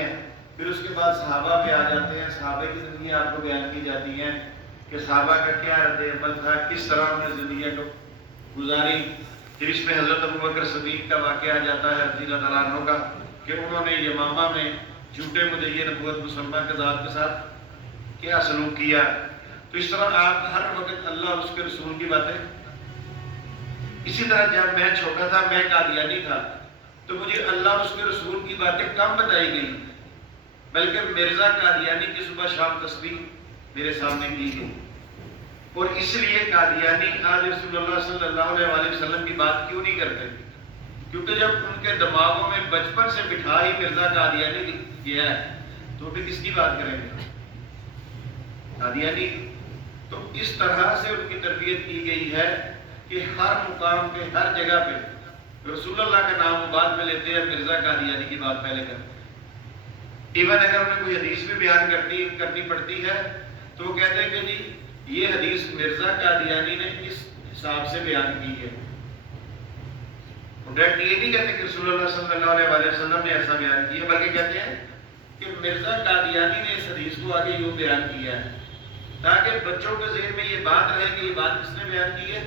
ہیں، پھر اس کے بعد صحابہ پہ آ جاتے ہیں، صحابہ کی زندگی آپ کو بیان کی جاتی ہیں کہ صحابہ کا کیا رد عمل تھا، کس طرح انہوں نے زندگی کو گزاری. پھر اس میں حضرت ابوبکر صدیق کا واقعہ آ جاتا ہے رضی اللہ تعالیٰ عنہ کا کہ انہوں نے یمامہ میں جھوٹے مدعی نبوت مسلمہ کے ذات کے ساتھ کیا سلوک کیا. تو اس طرح آپ ہر وقت اللہ اور اس کے رسول کی باتیں. اسی طرح جب میں چھوٹا تھا، میں قادیانی تھا، تو مجھے اللہ اور اس کے رسول کی باتیں کم بتائی گئی، بلکہ مرزا قادیانی کی صبح شام تسبیح میرے سامنے کی گئی. اور اس لیے قادیانی آج رسول اللہ صلی اللہ علیہ وسلم کی بات کیوں نہیں کرتے؟ کیونکہ جب ان کے دماغوں میں بچپن سے بٹھا ہی مرزا قادیانی کیا ہے تو پھر کس کی بات کریں گے؟ قادیانی. تو اس طرح سے ان کی تربیت کی گئی ہے کہ ہر مقام پہ، ہر جگہ پہ رسول اللہ کا نام وہ بعد میں لیتے ہیں، مرزا قادیانی کی بات پہلے کرتے ہیں. ایون اگر انہیں کوئی حدیث بھی بیان کرنی پڑتی ہے تو وہ کہتے ہیں کہ جی یہ حدیث مرزا قادیانی نے اس حساب سے بیان کی ہے. ڈائریکٹ یہ نہیں کہتے کہ رسول اللہ صلی اللہ علیہ وسلم نے ایسا بیان کیا، بلکہ کہتے ہیں کہ مرزا قادیانی نے اس حدیث کو آگے یوں بیان کیا ہے تاکہ بچوں کے ذہن میں یہ بات رہے کہ یہ بات کس نے بیان کی ہے.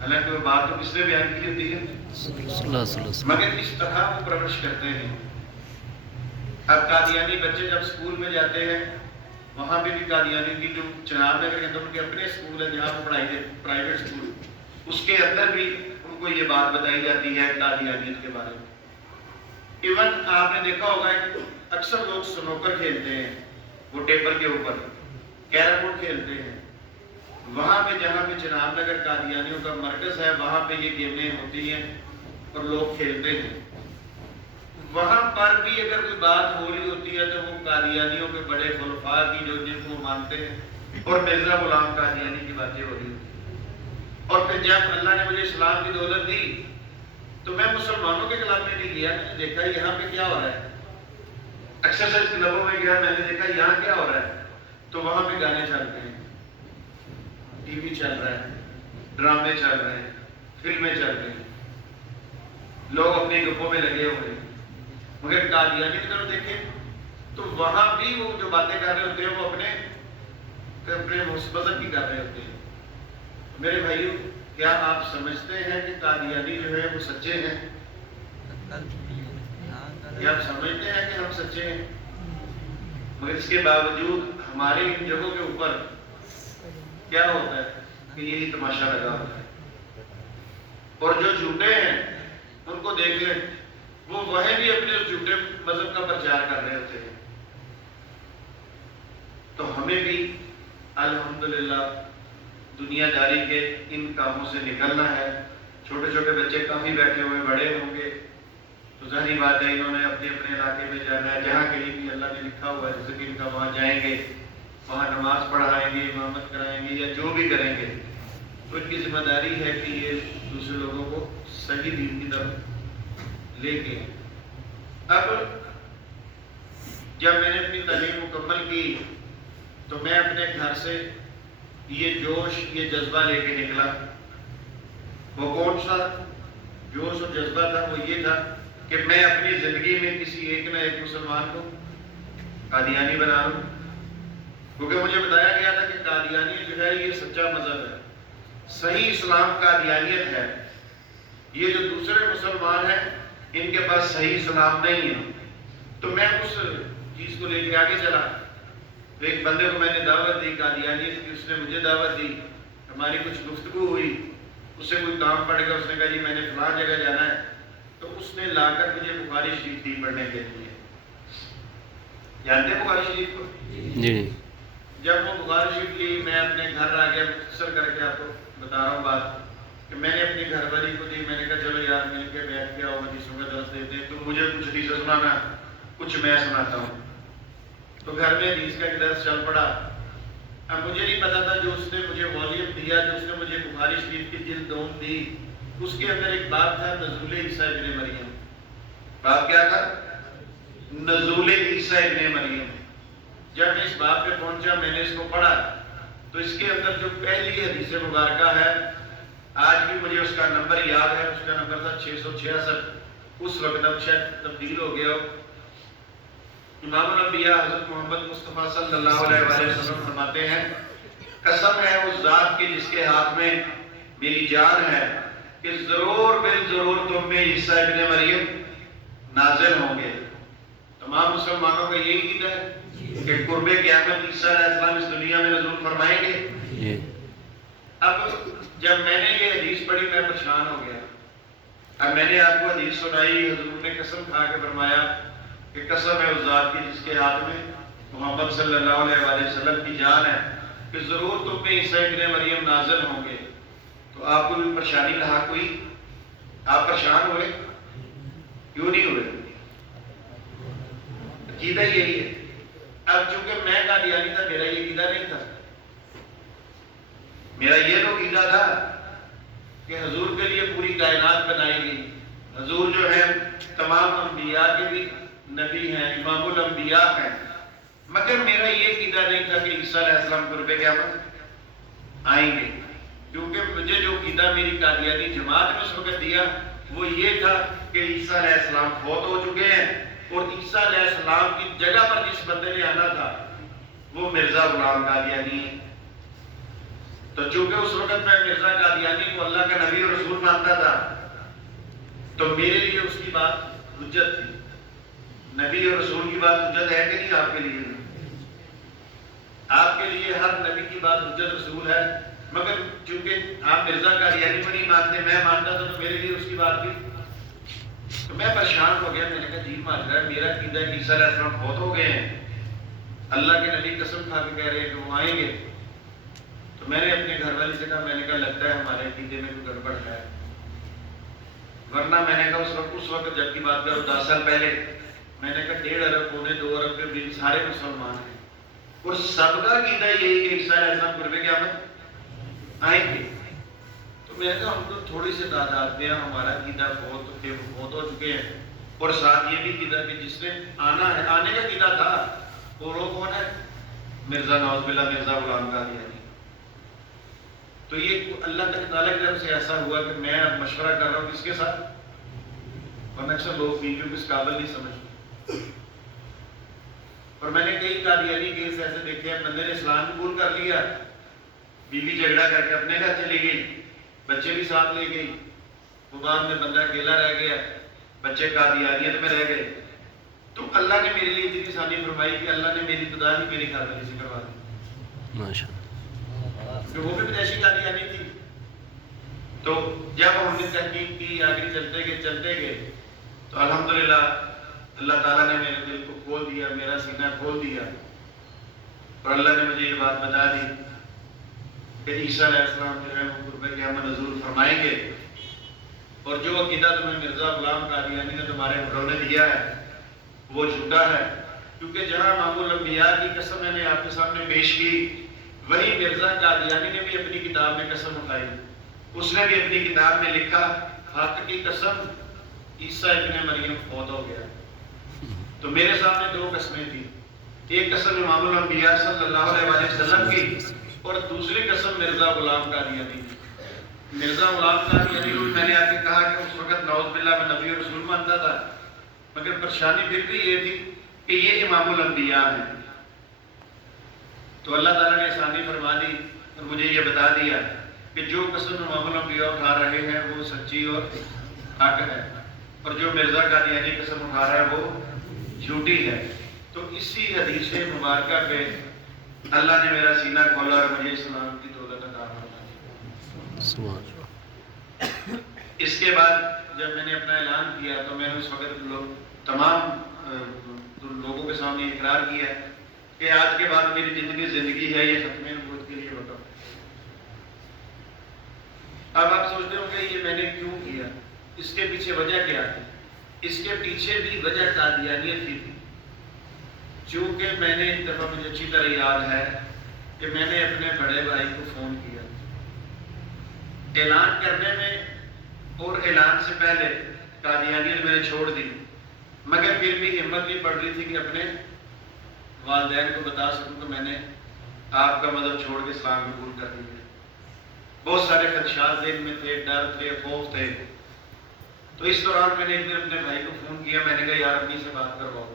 حالانکہ وہ بات تو کس نے بیان کی ہوتی ہے، مگر اس طرح وہ پرورش کرتے ہیں. اب قادیانی بچے جب اسکول میں جاتے ہیں، وہاں بھی قادیانی کی جو چناب نگر کے اندر ان کے اپنے اسکول ہیں جہاں پہ پڑھائی ہے، پرائیویٹ اسکول، اس کے اندر بھی ان کو یہ بات بتائی جاتی ہے قادیانیت کے بارے میں. ایون آپ نے دیکھا ہوگا اکثر لوگ سنوکر کھیلتے ہیں، وہ ٹیبل کے اوپر کیرم بورڈ کھیلتے ہیں. وہاں پہ جہاں پہ چناب نگر قادیانیوں کا مرکز ہے وہاں پہ یہ گیمیں ہوتی ہیں اور لوگ کھیلتے ہیں. وہاں پر بھی اگر کوئی بات ہو رہی ہوتی ہے تو وہ قادیانیوں کے بڑے خلفاء کی جو جن کو مانتے ہیں اور مرزا غلام قادیانی کی باتیں ہو رہی ہوتی ہیں. اور پھر جب اللہ نے مجھے اسلام کی دولت دی تو میں مسلمانوں کے خلاف میں نہیں گیا، میں نے دیکھا یہاں پہ کیا ہو رہا ہے. ایکسرسائز کلبوں میں گیا، میں نے دیکھا یہاں کیا ہو رہا ہے، تو وہاں پہ گانے چلتے ہیں، ٹی وی چل رہا ہے، ڈرامے چل رہے ہیں، فلمیں چل رہی ہیں، لوگ اپنی گپوں میں لگے ہوئے ہیں. مگر قادیانی کی طرف دیکھیں تو وہاں بھی وہ جو باتیں کر رہے ہوتے ہیں وہ اپنے مذہب کی کر رہے ہوتے ہیں. میرے بھائیو، کیا آپ سمجھتے ہیں کہ قادیانی جو ہے وہ سچے ہیں؟ کیا آپ سمجھتے ہیں کہ ہم سچے ہیں؟ مگر اس کے باوجود ہمارے ان جگہوں کے اوپر کیا ہوتا ہے کہ یہی تماشا لگا ہوتا ہے. اور جو جھوٹے ہیں ان کو دیکھ لیں، وہ بھی اپنے اس جھوٹے مذہب کا پرچار کر رہے ہوتے ہیں. تو ہمیں بھی الحمدللہ دنیا داری کے ان کاموں سے نکلنا ہے. چھوٹے چھوٹے بچے کافی بیٹھے ہوئے، بڑے ہوں گے تو ظاہری بات ہے انہوں نے اپنے اپنے علاقے میں جانا ہے، جہاں کہیں بھی اللہ نے لکھا ہوا ہے جیسے کہ ان کا وہاں جائیں گے، وہاں نماز پڑھائیں گے، امامت کرائیں گے یا جو بھی کریں گے. تو ان کی ذمہ داری ہے کہ یہ دوسرے لوگوں کو صحیح دین کی طرف لے کے. اب جب میں نے اپنی تعلیم مکمل کی تو میں اپنے گھر سے یہ جوش، یہ جذبہ لے کے نکلا. وہ کون سا جوش اور جذبہ تھا؟ وہ یہ تھا کہ میں اپنی زندگی میں کسی ایک نہ ایک مسلمان کو قادیانی بنا لوں. کیونکہ مجھے بتایا گیا تھا کہ قادیانی جو ہے یہ سچا مذہب ہے، صحیح اسلام قادیانیت ہے. یہ جو دوسرے مسلمان ہیں ان کے پاس صحیح اسلام نہیں ہے. تو میں اس چیز کو لے کے آگے چلا. تو ایک بندے کو میں نے دعوت دی قادیانیت کی، اس نے مجھے دعوت دی، ہماری کچھ گفتگو ہوئی، اس سے کوئی کام پڑ گیا، اس نے کہا جی میں نے فلاں جگہ جانا ہے. تو اس نے لا کر مجھے بخاری شریف دی پڑھنے کے لیے. جانتے ہیں بخاری شریف کو؟ جی. جب وہ بخاری شریف لی، میں اپنے گھر آ گیا. مختصر کر کے آپ کو بتا رہا ہوں بات کہ میں نے اپنی گھر والی کو دی. میں نے کہا چلو یار مل کے بیٹھ کے آؤ، حدیثوں کا درس دیتے ہیں، تو مجھے کچھ حدیثیں سنانا، کچھ میں سناتا ہوں. تو گھر میں حدیث کا ایک درس چل پڑا. اب مجھے نہیں پتا تھا، جو اس نے مجھے والیوم دیا، جو اس نے مجھے بخاری شریف کی جلد دوم دی، اس کے اندر ایک باب تھا نزول عیسیٰ ابن مریم. باب کیا تھا؟ نزول عیسیٰ ابن مریم. جب میں اس باب پہ پہنچا، میں نے اس کو پڑھا تو اس کے اندر جو پہلی حدیث مبارکہ ہے، آج بھی مجھے اس کا نمبر یاد ہے. اس کا نمبر تھا 666. اس وقت اب شاید تبدیل ہو گیا ہو، امام الانبیاء حضرت محمد مصطفیٰ صلی اللہ علیہ وآلہ وسلم فرماتے ہیں قسم ہے اس ذات کی جس کے ہاتھ میں میری جان ہے کہ ضرور بالضرور تم میں عیسیٰ ابن مریم نازل ہوں گے۔ تمام مسلمانوں کا یہی عقیدہ ہے کہ قرب قیامت عیسیٰ علیہ السلام اس دنیا میں نزول فرمائیں گے۔ اب جب میں نے یہ حدیث پڑھی میں پریشان ہو گیا۔ اب میں نے آپ کو حدیث سنائی، حضور نے قسم کھا کے فرمایا کہ قسم ہے اس ذات کی جس کے ہاتھ میں محمد صلی اللہ علیہ وآلہ وسلم کی جان ہے کہ ضرور تم میں عیسیٰ ابن مریم نازل ہوں گے۔ تو آپ کو بھی پریشانی لاحق ہوئی؟ آپ پریشان ہوئے؟ کیوں نہیں ہوئے؟ عقیدہ یہی ہے۔ اب چونکہ میں قادیانی تھا، میرا یہ عقیدہ نہیں تھا۔ میرا یہ تو عقیدہ تھا کہ حضور کے لیے پوری کائنات بنائی گئی، حضور جو ہے تمام انبیاء کے بھی نبی ہیں، امام الانبیاء ہیں، مگر میرا یہ عقیدہ نہیں تھا کہ عیسیٰ علیہ السلام قرب قیامت آئیں گے، کیونکہ مجھے جو عقیدہ میری قادیانی جماعت نے اس وقت دیا وہ یہ تھا کہ عیسیٰ علیہ السلام فوت ہو چکے ہیں اور عیسیٰ علیہ السلام کی جگہ پر جس بندے نے آنا تھا وہ مرزا غلام قادیانی ہے۔ تو چونکہ اس وقت میں مرزا قادیانی کو اللہ کا نبی اور رسول مانتا تھا تو میرے لیے اس کی بات حجت تھی۔ نبی اور رسول کی بات حجت ہے کہ نہیں آپ کے لیے؟ آپ کے لیے ہر نبی کی بات حجت رسول ہے، مگر چونکہ آپ مرزا قادیانی کو نہیں مانتے، میں مانتا تھا تو میرے لیے اس کی بات بھی۔ تو میں پریشان ہو گیا، میں نے کہا جی ماجرا میرا عقیدہ کہ عیسیٰ علیہ السلام بہت ہو گئے ہیں، اللہ کے نبی قسم کھا کے کہہ رہے ہیں کہ وہ آئیں گے۔ تو میں نے اپنے گھر والی سے کہا، میں نے کہا لگتا ہے ہمارے عقیدے میں کوئی گڑبڑ ہے، ورنہ میں نے کہا اس وقت جب کی بات کرو 10 سال پہلے میں نے کہا 1.5 ارب پونے 2 ارب کے بیچ سارے مسلمان ہیں اور سب کا عقیدہ یہی کہ عیسیٰ علیہ السلام قرب قیامت آئیں گے۔ تو میں نے کہا ہم تو تھوڑی سی تعداد میں ہمارا عقیدہ بہت ہو چکے ہیں، اور ساتھ یہ بھی عقیدہ کہ جس نے آنا ہے، آنے کا عقیدہ تھا، اور وہ کون ہے؟ مرزا نواز باللہ مرزا غلام قادیانی۔ تو یہ اللہ تعالیٰ کی طرف سے ایسا ہوا کہ میں اب مشورہ کر رہا ہوں کس کے ساتھ، ورنہ اکثر لوگ بیویوں کو اس قابل نہیں سمجھتے، اور میں نے کئی قادیانی کیس ایسے دیکھے ہیں بندے نے اسلام قبول کر لیا، بیوی جھگڑا کر کے اپنے گھر چلی گئی، بچے بھی ساتھ لے گئی، وہ بعد میں بندہ اکیلا رہ گیا، بچے قادیانیت میں رہ گئے۔ تو اللہ نے میرے لیے اتنی آسانی فرمائی کہ اللہ نے میری ابتدا ہی میری گھر والی سے کروا دی، ماشاءاللہ، کہ وہ بھی بدیشی قادیانی تھی۔ تو جب ہم نے تحقیق کی، آگے چلتے گئے تو الحمدللہ اللہ تعالیٰ نے میرے دل کو کھول دیا، میرا سینہ کھول دیا، اور اللہ نے مجھے یہ بات بتا دی کہ عیسیٰ علیہ السلام جو ہے وہ قرب قیامت نزول فرمائیں گے، اور جو عقیدہ تمہیں مرزا غلام قادیانی نے تمہارے بڑوں نے دیا ہے وہ جھوٹا ہے، کیونکہ جہاں امام الانبیاء کی قسم میں نے آپ کے سامنے پیش کی، وہی مرزا قادیانی نے بھی اپنی کتاب میں قسم اٹھائی، اس نے بھی اپنی کتاب میں لکھا حق کی قسم عیسیٰ ابن مریم فوت ہو گیا۔ تو میرے سامنے 2 قسمیں تھیں، ایک قسم امام الانبیاء صلی اللہ علیہ وسلم کی اور دوسری قسم مرزا غلام قادیانی کی۔ مرزا غلام قادیانی کو میں نے آپ سے کہا کہ اس وقت نعوذ باللہ میں نبی اور رسول مانتا تھا، مگر پریشانی پھر بھی یہ تھی کہ یہ امام الانبیاء ہیں۔ تو اللہ تعالیٰ نے آسانی فرما دی اور مجھے یہ بتا دیا کہ جو قسم امام الانبیاء اٹھا رہے ہیں وہ سچی اور حق ہے، اور جو مرزا قادیانی قسم اٹھا رہا ہے وہ جھوٹی ہے۔ تو اسی حدیث مبارکہ پہ اللہ نے میرا سینہ کھولا اور مجھے اسلام کی دولت عطا فرمائی۔ اس کے بعد جب میں نے اپنا اعلان کیا تو میں نے اس وقت تمام لوگوں کے سامنے اقرار کیا کہ آج کے بعد میری جتنی زندگی ہے یہ ختم نبوت کے لیے وقف۔ اب آپ سوچتے ہوں کہ یہ میں نے کیوں کیا، اس کے پیچھے وجہ کیا تھی؟ اس کے پیچھے بھی وجہ قادیانیت کی تھی۔ چونکہ میں نے ایک دفعہ، مجھے اچھی طرح یاد ہے کہ میں نے اپنے بڑے بھائی کو فون کیا اعلان کرنے میں، اور اعلان سے پہلے قادیانیت میں نے چھوڑ دی، مگر پھر بھی ہمت نہیں پڑ رہی تھی کہ اپنے والدین کو بتا سکوں کہ میں نے آپ کا مذہب چھوڑ کے اسلام قبول کر لیا۔ بہت سارے خدشات ذہن میں تھے، ڈر تھے، خوف تھے۔ تو اس دوران میں نے ایک دن اپنے بھائی کو فون کیا، میں نے کہا یار امی سے بات کرواؤ۔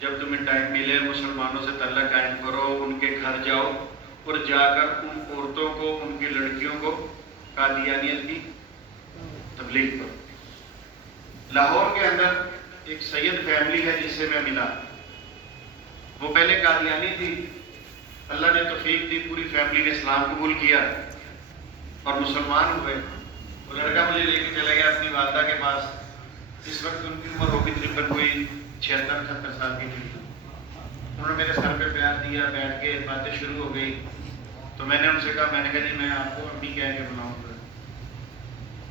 جب تمہیں ٹائم ملے مسلمانوں سے تعلق قائم کرو، ان کے گھر جاؤ اور جا کر ان عورتوں کو، ان کی لڑکیوں کو قادیانیت کی تبلیغ کرو۔ لاہور کے اندر ایک سید فیملی ہے جس سے میں ملا، وہ پہلے قادیانی تھی، اللہ نے توفیق دی، پوری فیملی نے اسلام قبول کیا اور مسلمان ہوئے۔ وہ لڑکا مجھے لے کے چلا گیا اپنی والدہ کے پاس، اس وقت ان کی عمر ہوگی تقریباً کوئی 76-78 سال کی تھی۔ انہوں نے میرے سر پہ پیار دیا، بیٹھ کے باتیں شروع ہو گئی، تو میں نے ان سے کہا، میں نے کہا جی میں آپ کو امی کہہ کے بلاؤں گا،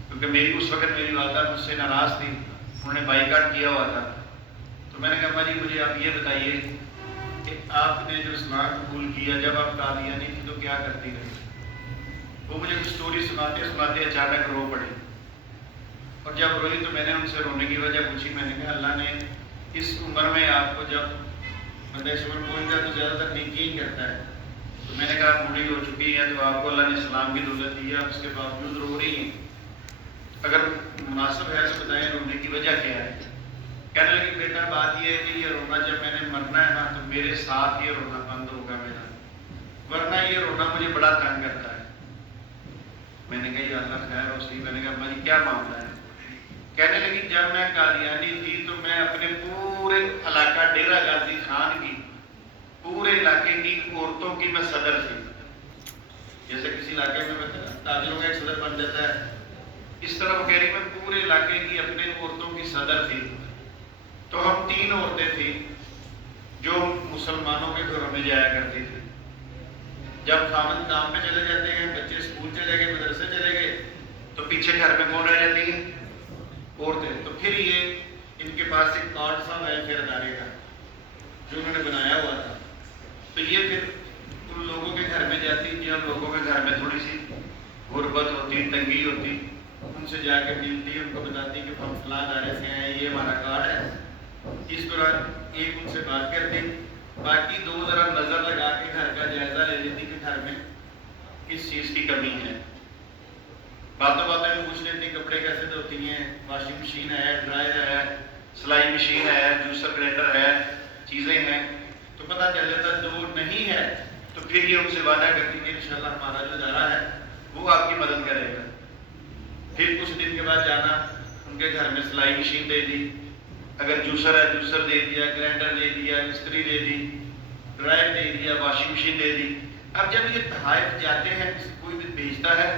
کیونکہ میری اس وقت میری والدہ مجھ سے ناراض تھی، انہوں نے بائیکاٹ کیا ہوا تھا۔ تو میں نے کہا اماں جی مجھے آپ یہ بتائیے کہ آپ نے جو اسلام قبول کیا، جب آپ قادیانی تھی تو کیا کرتی رہی؟ وہ مجھے کچھ سٹوری سناتے سناتے اچانک رو پڑے، اور جب روئی تو میں نے ان سے رونے کی وجہ پوچھی۔ میں نے کہا اللہ نے اس عمر میں آپ کو، جب بندہ اس عمر پہنچ جائے تو زیادہ تر نیکی ہی کرتا ہے، تو میں نے کہا آپ بوڑھی ہو چکی ہیں تو آپ کو اللہ نے اسلام کی دولت دی ہے، آپ اس کے باوجود رو رہی ہیں، اگر مناسب ہے تو بتائیں رونے کی وجہ کیا ہے؟ کہنے لگی بیٹا بات یہ ہے کہ یہ رونا جب میں نے مرنا ہے نا تو میرے ساتھ یہ رونا بند ہوگا میرا، ورنہ یہ رونا مجھے بڑا تنگ کرتا ہے۔ میں نے کہا یا اللہ خیر ہو سی۔ میں نے کہا اماں جی کیا معاملہ ہے؟ کہنے لگی جب میں قادیانی تھی تو میں اپنے پورے علاقہ ڈیرہ غازی خان کی، پورے علاقے کی عورتوں کی میں صدر تھی۔ جیسے کسی علاقے میں تاجروں کا ایک صدر بن جاتا ہے، اس طرح وہ کہہ رہی میں پورے علاقے کی اپنے عورتوں کی صدر تھی۔ تو ہم 3 عورتیں تھیں جو مسلمانوں کے گھروں میں جایا کرتی تھی۔ جب خاوند کام پہ چلے جاتے ہیں، بچے اسکول چلے گئے، مدرسے چلے گئے، تو پیچھے گھر میں کون رہ جاتی ہے؟ عورتیں۔ تو پھر یہ ان کے پاس ایک کارڈ تھا ویلفیئر ادارے کا جو انہوں نے بنایا ہوا تھا، تو یہ پھر ان لوگوں کے گھر میں جاتی، جن لوگوں کے گھر میں تھوڑی سی غربت ہوتی، تنگی ہوتی، ان سے جا کے ملتی، ان کو بتاتی کہ ہم فلاں ادارے سے ہیں، یہ ہمارا کارڈ ہے۔ اس دوران ایک ان سے بات کرتی، باقی 2 ذرا نظر لگا کے گھر کا جائزہ لے لیتی کہ گھر میں کس چیز کی کمی ہے، باتوں باتوں میں پوچھ لیتی کپڑے کیسے دھوتی ہیں، واشنگ مشین ہے، ڈرائر ہے، سلائی مشین ہے، جوسر گرائنڈر ہے، چیزیں ہیں، تو پتہ چل جاتا جو نہیں ہے تو پھر یہ ان سے وعدہ کرتی کہ انشاءاللہ ہمارا جو ادارہ ہے وہ آپ کی مدد کرے گا۔ پھر کچھ دن کے بعد جانا، ان کے گھر میں سلائی مشین دے دی، اگر جوسر ہے جوسر دے دیا، گرائنڈر دے دیا، استری دے دی، ڈرائر دے دیا، واشنگ مشین دے دی۔ اب جب یہ تحائف جاتے ہیں، کوئی بھی بھیجتا ہے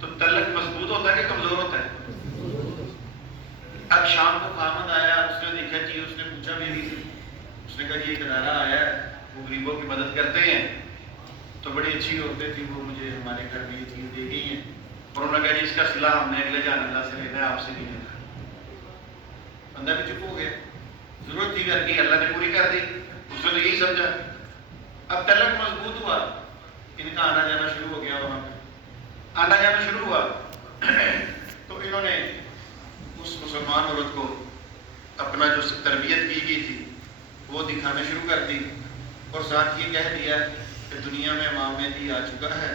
تو تعلق مضبوط ہوتا ہے کہ کمزور ہوتا ہے؟ اب شام کو خامد آیا، اس نے دیکھا چیز، اس نے پوچھا میری سے، اس نے کہا یہ ایک ادارہ آیا ہے، وہ غریبوں کی مدد کرتے ہیں، تو بڑی اچھی عورتیں تھیں، وہ مجھے ہمارے گھر میں یہ چیز دے گئی ہیں، اور انہوں نے کہا جی اس کا صلہ ہم نے اگلے جان اللہ سے لینا ہے، آپ سے نہیں لینا۔ بندہ بھی چپ ہو گیا، ضرورت تھی گھر کی، اللہ نے پوری کر دی، اس نے تو یہی سمجھا۔ اب تعلق مضبوط ہوا، ان کا آنا جانا شروع ہو گیا، وہاں پہ آنا جانا شروع ہوا، تو انہوں نے اس مسلمان عورت کو اپنا جو تربیت کی گئی تھی وہ دکھانا شروع کر دی، اور ساتھ یہ کہہ دیا کہ دنیا میں امام مہدی آ چکا ہے،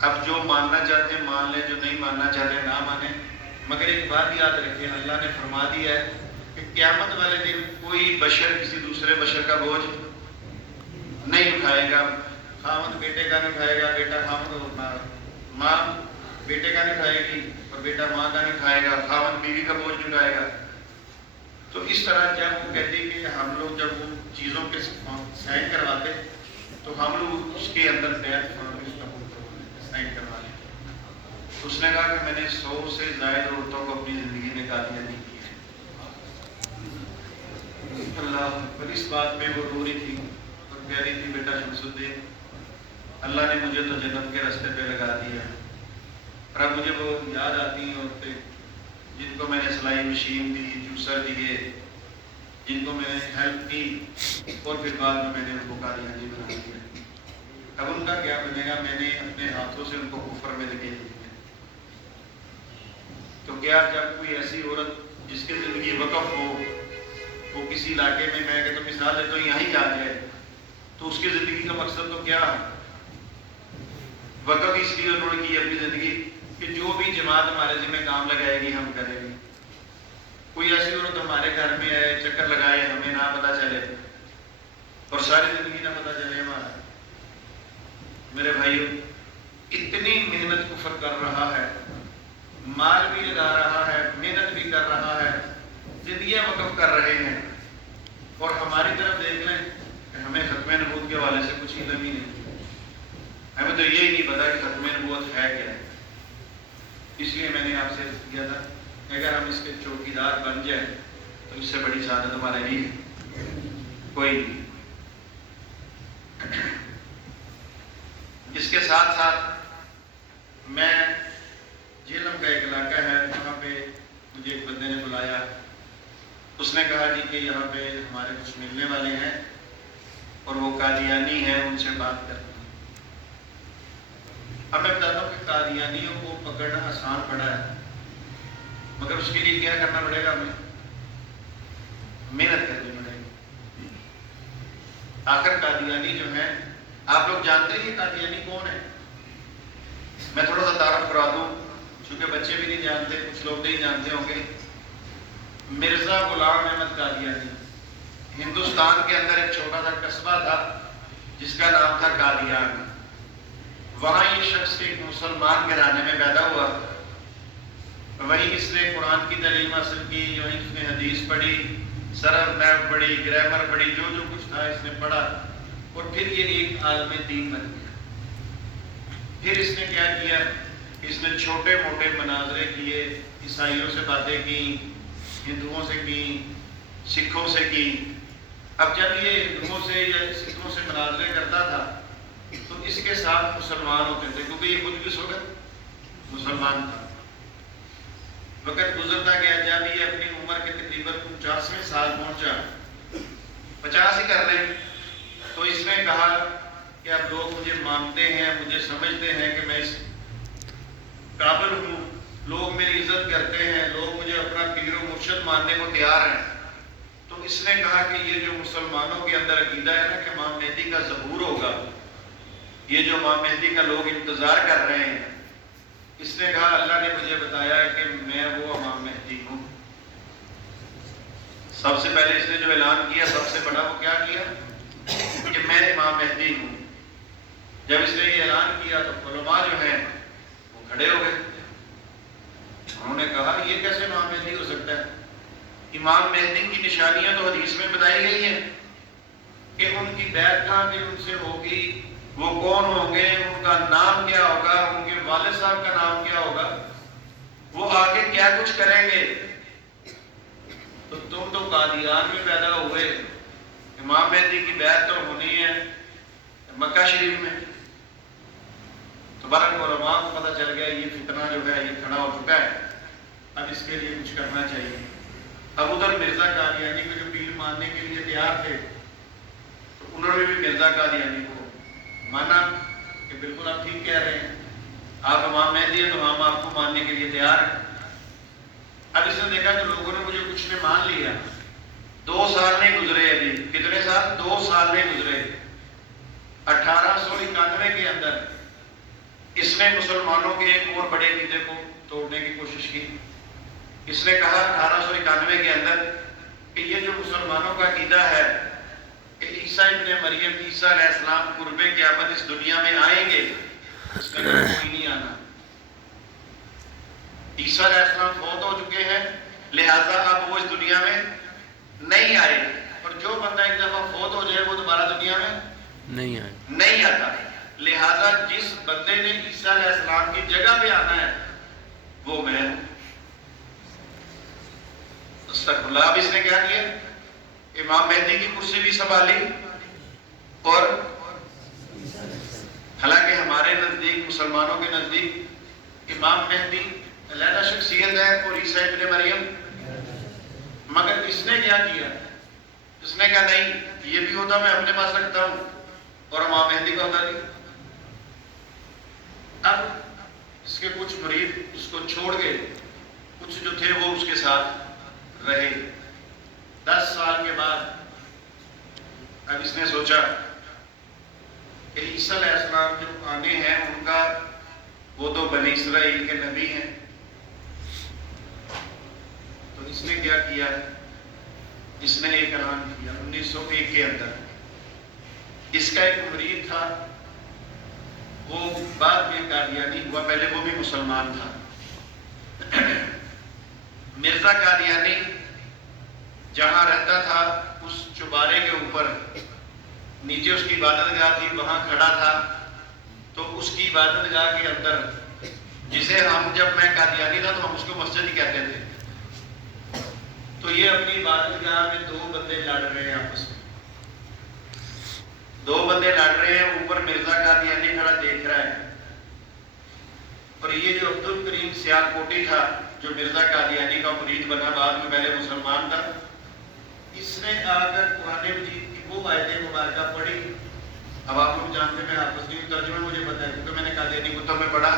اب جو ماننا چاہتے ہیں مان لیں، جو نہیں ماننا چاہتے نہ مانیں، مگر ایک بات یاد رکھیں، اللہ نے فرما دیا ہے کہ قیامت والے دن کوئی بشر کسی دوسرے بشر کا بوجھ نہیں اٹھائے گا، خاوند بیٹے کا نہیں اٹھائے گا، بیٹا خاوند، ماں بیٹے کا نہیں اٹھائے گی اور بیٹا ماں کا نہیں اٹھائے گا، خاوند بیوی کا بوجھ نہیں اٹھائے گا۔ تو اس طرح جب وہ کہتی کہ ہم لوگ جب ان چیزوں کے سائن کرواتے تو ہم لوگ اس کے اندر بیعت سائن کروا لیں۔ اس نے کہا کہ میں نے 100 سے زائد عورتوں کو اپنی زندگی میں قادیانی کی ہے۔ اللہ پر اس بات میں وہ رو رہی تھی اور کہہ رہی تھی بیٹا شمس الدین، اللہ نے مجھے تو جنت کے راستے پہ لگا دیا، اور اب مجھے وہ یاد آتی ہیں عورتیں جن کو میں نے سلائی مشین دی، جوسر دیے، جن کو میں نے ہیلپ کی، اور پھر بعد میں نے ان کو قادیانی بنا دیا۔ اب ان کا کیا بنے گا؟ میں نے اپنے ہاتھوں سے ان کو کفر میں دھکیل دیا۔ تو کیا جب کوئی ایسی عورت جس کی زندگی وقف ہو، وہ کسی علاقے میں کہ تو مثال ہے تو یہیں آ جائے، تو اس کی زندگی کا مقصد تو کیا ہے؟ وقف اس لیے انہوں نے کی اپنی زندگی کہ جو بھی جماعت ہمارے ذمہ کام لگائے گی ہم کریں گے۔ کوئی ایسی عورت ہمارے گھر میں آئے، چکر لگائے، ہمیں ہمیں نہ پتہ چلے اور ساری زندگی نہ پتہ چلے ہمارا. میرے بھائیوں، اتنی محنت کفر کر رہا ہے، مال بھی لگا رہا ہے، محنت بھی کر رہا ہے، زندگیاں وقف کر رہے ہیں، اور ہماری طرف دیکھ لیں کہ ہمیں ختم نبوت کے حوالے سے کچھ علم ہی نہیں. ہمیں تو یہی نہیں پتا کہ ختم نبوت ہے کیا ہے. اس لیے میں نے آپ سے کیا تھا کہ اگر ہم اس کے چوکیدار بن جائیں تو اس سے بڑی سعادت ہمارے لیے کوئی نہیں. اس کے ساتھ ساتھ میں جہلم کا ایک علاقہ ہے، وہاں پہ مجھے ایک بندے نے بلایا. اس نے کہا جی کہ یہاں پہ ہمارے کچھ ملنے والے ہیں اور وہ قادیانی ہیں، ان سے بات کرتے ہیں. اب میں بتاتا ہوں کہ قادیانیوں کو پکڑنا آسان پڑا ہے، مگر اس کے لیے کیا کرنا پڑے گا؟ ہمیں محنت کرنی پڑے گی. آخر قادیانی جو ہیں، آپ لوگ جانتے ہیں قادیانی کون ہے؟ میں تھوڑا سا تعارف کرا دوں، چونکہ بچے بھی نہیں جانتے، کچھ لوگ نہیں جانتے ہوں گے. مرزا غلام احمد قادیانی ہندوستان کے اندر ایک چھوٹا سا قصبہ تھا جس کا نام تھا قادیان. وہاں یہ شخص ایک مسلمان گھرانے میں پیدا ہوا. وہیں اس نے قرآن کی تعلیم حاصل کی، وہیں اس نے حدیث پڑھی، صرف نحو پڑھی، گرامر پڑھی، جو کچھ تھا اس نے پڑھا، اور پھر یہ ایک عالم دین بن گیا. پھر اس نے کیا کیا؟ اس نے چھوٹے موٹے مناظرے کیے، عیسائیوں سے باتیں کی، ہندوؤں سے کی، سکھوں سے کی. اب جب یہ ہندوؤں سے یا سکھوں سے مناظرے کرتا تھا تو اس کے ساتھ مسلمان ہوتے تھے، کیونکہ یہ خود کس وقت مسلمان تھا. وقت گزرتا گیا، جب یہ اپنی عمر کے تقریباً 50ویں سال پہنچا، 50 ہی کر لیں، تو اس نے کہا کہ اب لوگ مجھے مانتے ہیں، مجھے سمجھتے ہیں کہ میں اس قابل ہوں، لوگ میری عزت کرتے ہیں، لوگ مجھے اپنا پیر و مرشد ماننے کو تیار ہیں. تو اس نے کہا کہ یہ جو مسلمانوں کے اندر عقیدہ ہے نا کہ امام مہدی کا ظہور ہوگا، یہ جو امام مہدی کا لوگ انتظار کر رہے ہیں، اس نے کہا اللہ نے مجھے بتایا ہے کہ میں وہ امام مہدی ہوں. سب سے پہلے اس نے جو اعلان کیا، سب سے بڑا وہ کیا کیا کہ میں امام مہدی ہوں. جب اس نے یہ اعلان کیا تو علماء جو ہیں وہ کھڑے ہو گئے. انہوں نے کہا یہ کیسے امام مہدی ہو سکتا ہے؟ امام مہدی کی نشانیاں تو حدیث میں بتائی گئی ہیں کہ ان کی بیعت کہاں پہ ان سے ہوگی، وہ کون ہوں گے، ان کا نام کیا ہوگا، ان کے والد صاحب کا نام کیا ہوگا، وہ آگے کیا کچھ کریں گے. تو تم تو قادیان میں پیدا ہوئے، امام مہدی کی بیعت تو ہونی ہے مکہ شریف میں. تو بہرحال علماء کو پتہ چل گیا یہ فتنہ جو ہے یہ کھڑا ہو چکا ہے، اب اس کے لیے کچھ کرنا چاہیے. اب ادھر مرزا قادیانی کو جو پیر ماننے کے لیے تیار تھے تو انہوں نے بھی مرزا قادیانی کو مانا کہ بالکل آپ ٹھیک کہہ رہے ہیں، آپ امام مہدی ہیں تو ہم آپ کو ماننے کے لیے تیار ہیں. اب اس نے دیکھا کہ لوگوں نے مجھے کچھ نے مان لیا. 2 سال نہیں گزرے، ابھی کتنے سال؟ 2 سال نہیں گزرے. 1891 کے اندر اس نے مسلمانوں کے ایک اور بڑے عقیدے کو توڑنے کی کوشش کی. اس نے کہا 1891 کے اندر کہ یہ جو مسلمانوں کا عقیدہ ہے کہ عیسیٰ ابن مریم، عیسیٰ علیہ السلام قرب قیامت اس دنیا میں آئیں گے، اس کا کوئی نہیں آنا. عیسیٰ علیہ السلام فوت ہو چکے ہیں، لہذا اب وہ اس دنیا میں نہیں آئے. اور جو بندہ ایک دفعہ فوت ہو جائے وہ دوبارہ دنیا میں نہیں آتا. لہذا جس بندے نے عیسیٰ علیہ السلام کی جگہ پہ آنا ہے وہ میں ہوں. استغفر اللہ. اب اس نے کیا کیا؟ امام مہدی کی کرسی بھی سنبھالی، اور حالانکہ ہمارے نزدیک، مسلمانوں کے نزدیک امام مہدی علیحدہ شخصیت ہے اور عیسیٰ ابن مریم، مگر اس نے کیا کیا؟ اس نے کہا نہیں، یہ بھی ہوتا میں اپنے پاس رکھتا ہوں اور امام مہدی کا ہوتا نہیں. اب اس کے کچھ مرید اس کو چھوڑ گئے، کچھ جو تھے وہ اس کے ساتھ رہے. 10 سال کے بعد اب اس نے سوچا کہ عیسیٰ علیہ السلام جو آنے ہیں ان کا، وہ تو بنی اسرائیل کے نبی ہیں. تو اس نے کیا کیا اس نے ایک اعلان کیا 1901 کے اندر. اس کا ایک مرید تھا، وہ بعد میں قادیانی ہوا، پہلے وہ بھی مسلمان تھا. مرزا قادیانی جہاں رہتا تھا اس چوبارے کے اوپر نیچے اس کی عبادت گاہ تھی، وہاں کھڑا تھا. تو اس کی عبادت گاہ کے اندر، جسے جب میں قادیانی تھا تو ہم اس کو مسجد ہی کہتے تھے، تو یہ اپنی عبادت گاہ میں دو بندے لڑ رہے ہیں آپس میں. دو بندے لڑ رہے ہیں، اوپر مرزا قادیانی کھڑا دیکھ رہا ہے. اور یہ جو عبد الکریم سیالکوٹی تھا، جو مرزا قادیانی کا مرید بنا، بعد میں پہلے مسلمان تھا، اس نے آ کر قرآن مجید کی وہ آیتیں مبارکہ پڑھی. اب آپ لوگ جانتے ہیں، میں آپس میں ترجمہ مجھے پتا ہے کیونکہ میں نے قادیانی کتب میں پڑھا.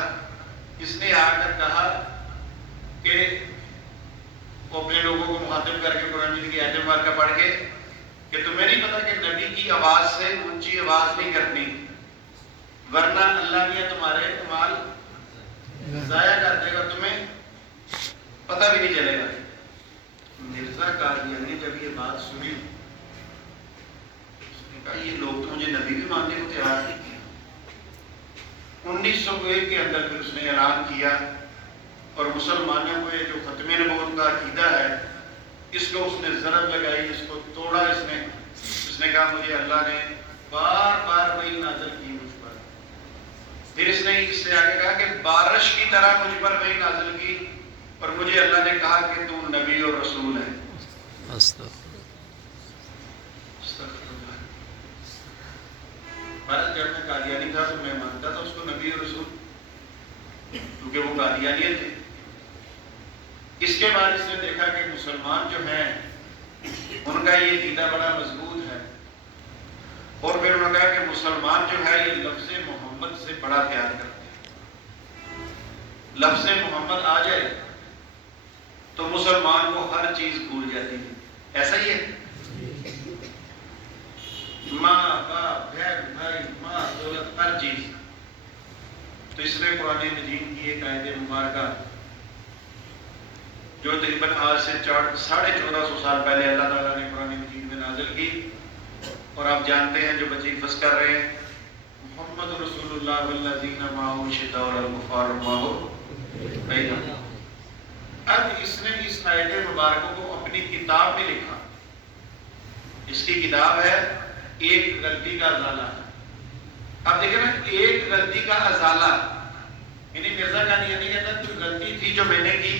اس نے آ کر کہا کہ وہ اپنے لوگوں کو مخاطب کر کے قرآن مجید کی آیتیں مبارکہ پڑھ کے کہ تمہیں نہیں پتا کہ نبی کی آواز سے اونچی آواز نہیں کرنی، ورنہ اللہ نے تمہارے کمال ضائع کر دے گا، تمہیں پتہ بھی نہیں چلے گا. مرزا قادیانی جب یہ بات سنی، اس نے کہا یہ لوگ تو مجھے نبی بھی ماننے کو تیار نہیں کیا. 1901 کے اندر پھر اس نے اعلان کیا اور مسلمانوں کو یہ جو ختم نبوت کا عقیدہ ہے اس کو اس نے ضرب لگائی، اس کو توڑا. اس نے کہا مجھے اللہ نے بار بار وحی نازل کی مجھ پر. پھر اس نے اس سے آگے کہا کہ بارش کی طرح مجھ پر وحی نازل کی اور مجھے اللہ نے کہا کہ تو نبی اور رسول ہے. جب میں قادیانی تھا تو میں مانتا تھا اس کو نبی اور رسول، کیونکہ وہ قادیانی تھے. اس کے بعد اس نے دیکھا کہ مسلمان جو ہیں ان کا یہ عقیدہ بڑا مضبوط ہے، اور پھر انہوں نے کہا کہ مسلمان جو ہے یہ لفظ محمد سے بڑا پیار کرتے ہیں. لفظ محمد آ جائے تو مسلمان کو ہر چیز بھول جاتی ہے. ایسا ہی ہے، ماں باپ بہن بھائی ماں دولت ہر چیز. تو اس نے قرآن مجید کی ایک آیت مبارکہ جو تقریباً آج سے 1450 سال پہلے اللہ تعالیٰ نے قرآن مجید میں نازل کی، اور آپ جانتے ہیں جو بچے حفظ کر رہے ہیں، محمد رسول اللہ والذین معہ شداء علی الکفار رحماء بینہم. اب اس نے اس آیت مبارکہ کو اپنی کتاب میں لکھا. اس کی کتاب ہے ایک غلطی کا ازالہ. اب دیکھیں نا، ایک غلطی کا ازالہ، یعنی مرزا قادیانی کہتا ہے کوئی غلطی تھی جو میں نے کی،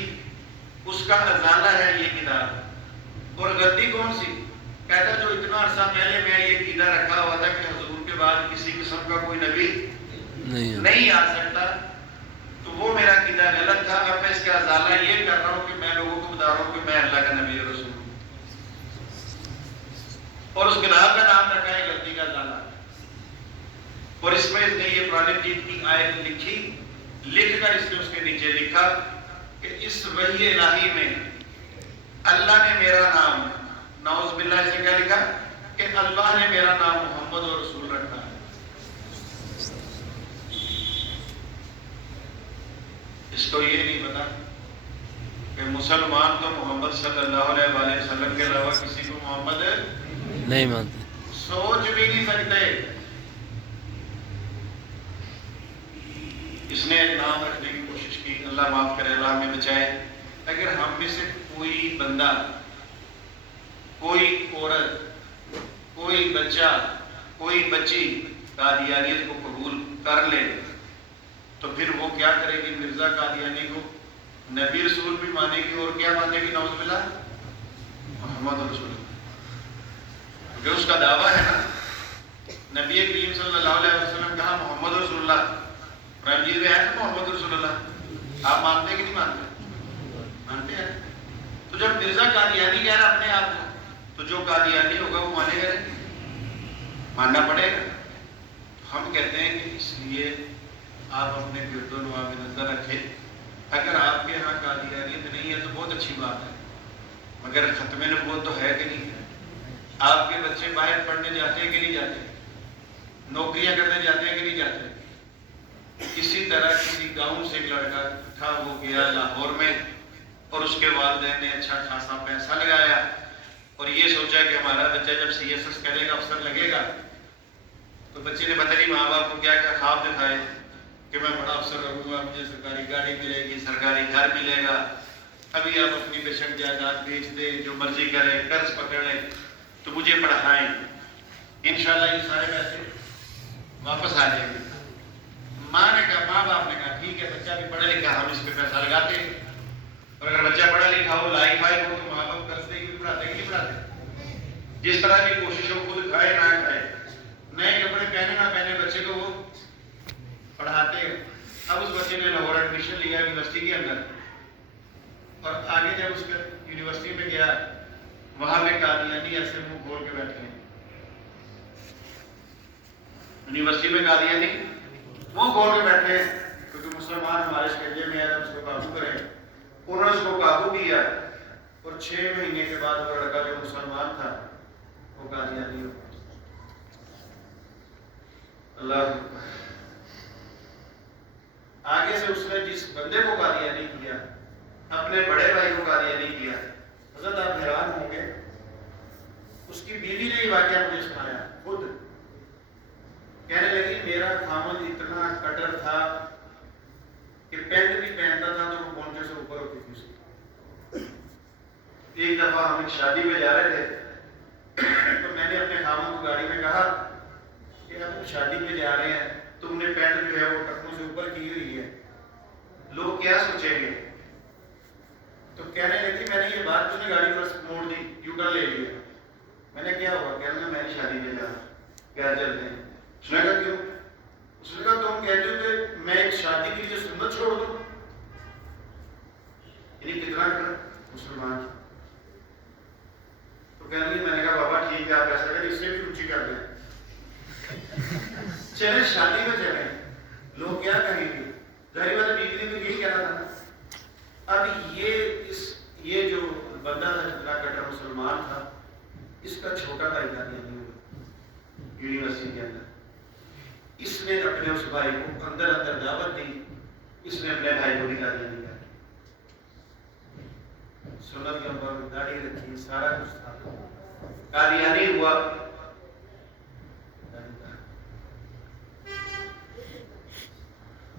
اس کا ازالہ ہے یہ کتاب. اور غلطی کون سی؟ کہتا جو اتنا عرصہ پہلے میں یہ عقیدہ رکھا ہوا تھا کہ حضور کے بعد کسی قسم کا کوئی نبی نہیں آ سکتا، تو وہ میرا عقیدہ غلط تھا. اب میں اس کا ازالہ یہ کر رہا ہوں کہ میں لوگوں کو بتا رہا ہوں کہ میں اللہ کا نبی اور رسول ہوں. اور اس کتاب کا نام رکھا ہے غلطی کا ازالہ. اور اس میں اس نے یہ قرآن مجید کی آیت لکھی، لکھ کر اس نے اس کے نیچے لکھا کہ اس وحی الہی میں اللہ نے میرا نام، نعوذ باللہ، اس نے کیا لکھا کہ اللہ نے میرا نام محمد اور رسول رکھا ہے. اس کو یہ نہیں پتا کہ مسلمان تو محمد صلی اللہ علیہ وآلہ وسلم کے علاوہ کسی کو محمد نہیں مانتے، سوچ بھی نہیں سکتے. اس نے ایک نام رکھنے کی کوشش کی، اللہ معاف کرے، اللہ ہمیں بچائے. اگر ہم میں سے کوئی بندہ، کوئی عورت، کوئی بچہ، کوئی بچی قادیانیت کو قبول کر لے تو پھر وہ کیا کرے گی؟ مرزا قادیانی کو نبی رسول بھی مانے گی، اور کیا مانے گی؟ نعوذ باللہ محمد رسول اللہ. جو اس کا دعویٰ ہے نا، نبی کریم صلی اللہ علیہ وسلم کہا محمد رسول اللہ، رمضی میں ہے تو محمد رسول اللہ. آپ مانتے ہیں کہ نہیں مانتے؟ مانتے ہیں. تو جب مرزا قادیانی کہہ رہا اپنے آپ کو، تو جو قادیانی ہوگا وہ مانے گا، ماننا پڑے گا. ہم کہتے ہیں کہ اس لیے آپ اپنے گرد و نواح میں نظر رکھیں. اگر آپ کے ہاں قادیانیت نہیں ہے تو بہت اچھی بات ہے، مگر ختم نبوت تو ہے کہ نہیں ہے. آپ کے بچے باہر پڑھنے جاتے ہیں کہ نہیں جاتے؟ نوکریاں کرنے جاتے ہیں کہ نہیں جاتے؟ اسی طرح کسی گاؤں سے ایک لڑکا تھا، وہ گیا لاہور میں، اور اس کے والدین نے اچھا خاصا پیسہ لگایا اور یہ سوچا کہ ہمارا بچہ جب CSS کرے گا افسر لگے گا تو بچے نے پتہ نہیں ماں باپ کو کیا کیا خواب دکھائے کہ میں بڑا افسر رہوں گا, مجھے سرکاری گاڑی ملے گی, سرکاری گھر ملے گا, ابھی آپ اپنی بے شک جائیداد بیچ دیں, جو مرضی کریں, قرض پکڑ لیں تو مجھے پڑھائیں, انشاءاللہ یہ سارے پیسے واپس آ جائیں گے. ماں باپ نے کہا ٹھیک ہے بچہ بھی پڑھا لکھا, ہم اس پہ پیسہ لگاتے ہیں, اور اگر بچہ پڑھا لکھا ہو, لائق فائق ہو تو ماں باپ قرض دے کے پڑھاتے کہ نہیں پڑھاتے. جس طرح کی کوشش ہو, خود کھائے نہ کھائے, نئے کپڑے پہنے نہ پہنے, بچے کو وہ پڑھاتے ہیں. اب اس بچے نے لاہور ایڈمیشن لیا یونیورسٹی کے اندر, اور آگے جب اس کے یونیورسٹی میں گیا وہاں پہ قادیانی ایسے منہ کھول کے بیٹھے ہیں. یونیورسٹی میں قادیانی منہ کھول کے بیٹھے ہیں کیونکہ مسلمان ہمارے شکنجے میں ہے, اس کو قابو کریں. انہوں نے اس کو قابو کیا, اور 6 مہینے کے بعد وہ لڑکا جو مسلمان تھا وہ قادیانی ہو. اللہ آگے سے اس نے جس بندے کو قادیانی کیا, اپنے بڑے بھائی کو قادیانی کیا. حضرت آپ حیران ہوں گے, اس کی بیوی نے یہ واقعہ مجھے سنایا, خود کہنے لگی میرا خامد اتنا کٹر تھا کہ پینٹ بھی پہنتا تھا تو وہ پونچے سے اوپر ہوتی تھی اس کی. ایک دفعہ ہم ایک شادی میں جا رہے تھے تو میں نے اپنے خامد کو گاڑی میں کہا کہ ہم شادی میں جا رہے ہیں, تم نے پینٹ جو ہے وہ ٹخنوں سے اوپر کی ہوئی ہے, لوگ کیا سوچیں گے. تو کہنے لگی میں نے یہ بات تو نے گاڑی پر موڑ دی, یو ٹرن لے لیا. میں نے کیا ہوا, کہنا میں نے شادی میں جا گھر چلتے ہیں. اس نے کہا کیوں؟ اس نے کہا تم کہتے ہو کہ میں ایک شادی کے لیے سنت چھوڑ دوں, یعنی کتنا مسلمان. تو کہنے لگی, میں نے کہا بابا ٹھیک ہے آپ ایسا کریں, اس سے بھی اونچی کر دیں, چلے شادی میں چلیں, لوگ کیا کہیں گے. ظاہر بات ہے بیوی نے تو یہی کہنا تھا نا. اب یہ جو بندہ تھا جتنا کٹر مسلمان تھا, اس کا چھوٹا بھائی قادیانی ہوا یونیورسٹی کے اندر. اس نے اپنے اس بھائی کو اندر دعوت دی, اس نے اپنے بھائی کو بھی قادیانی کیا. سنت کے اوپر داڑھی رکھی, سارا کچھ تھا, قادیانی ہوا.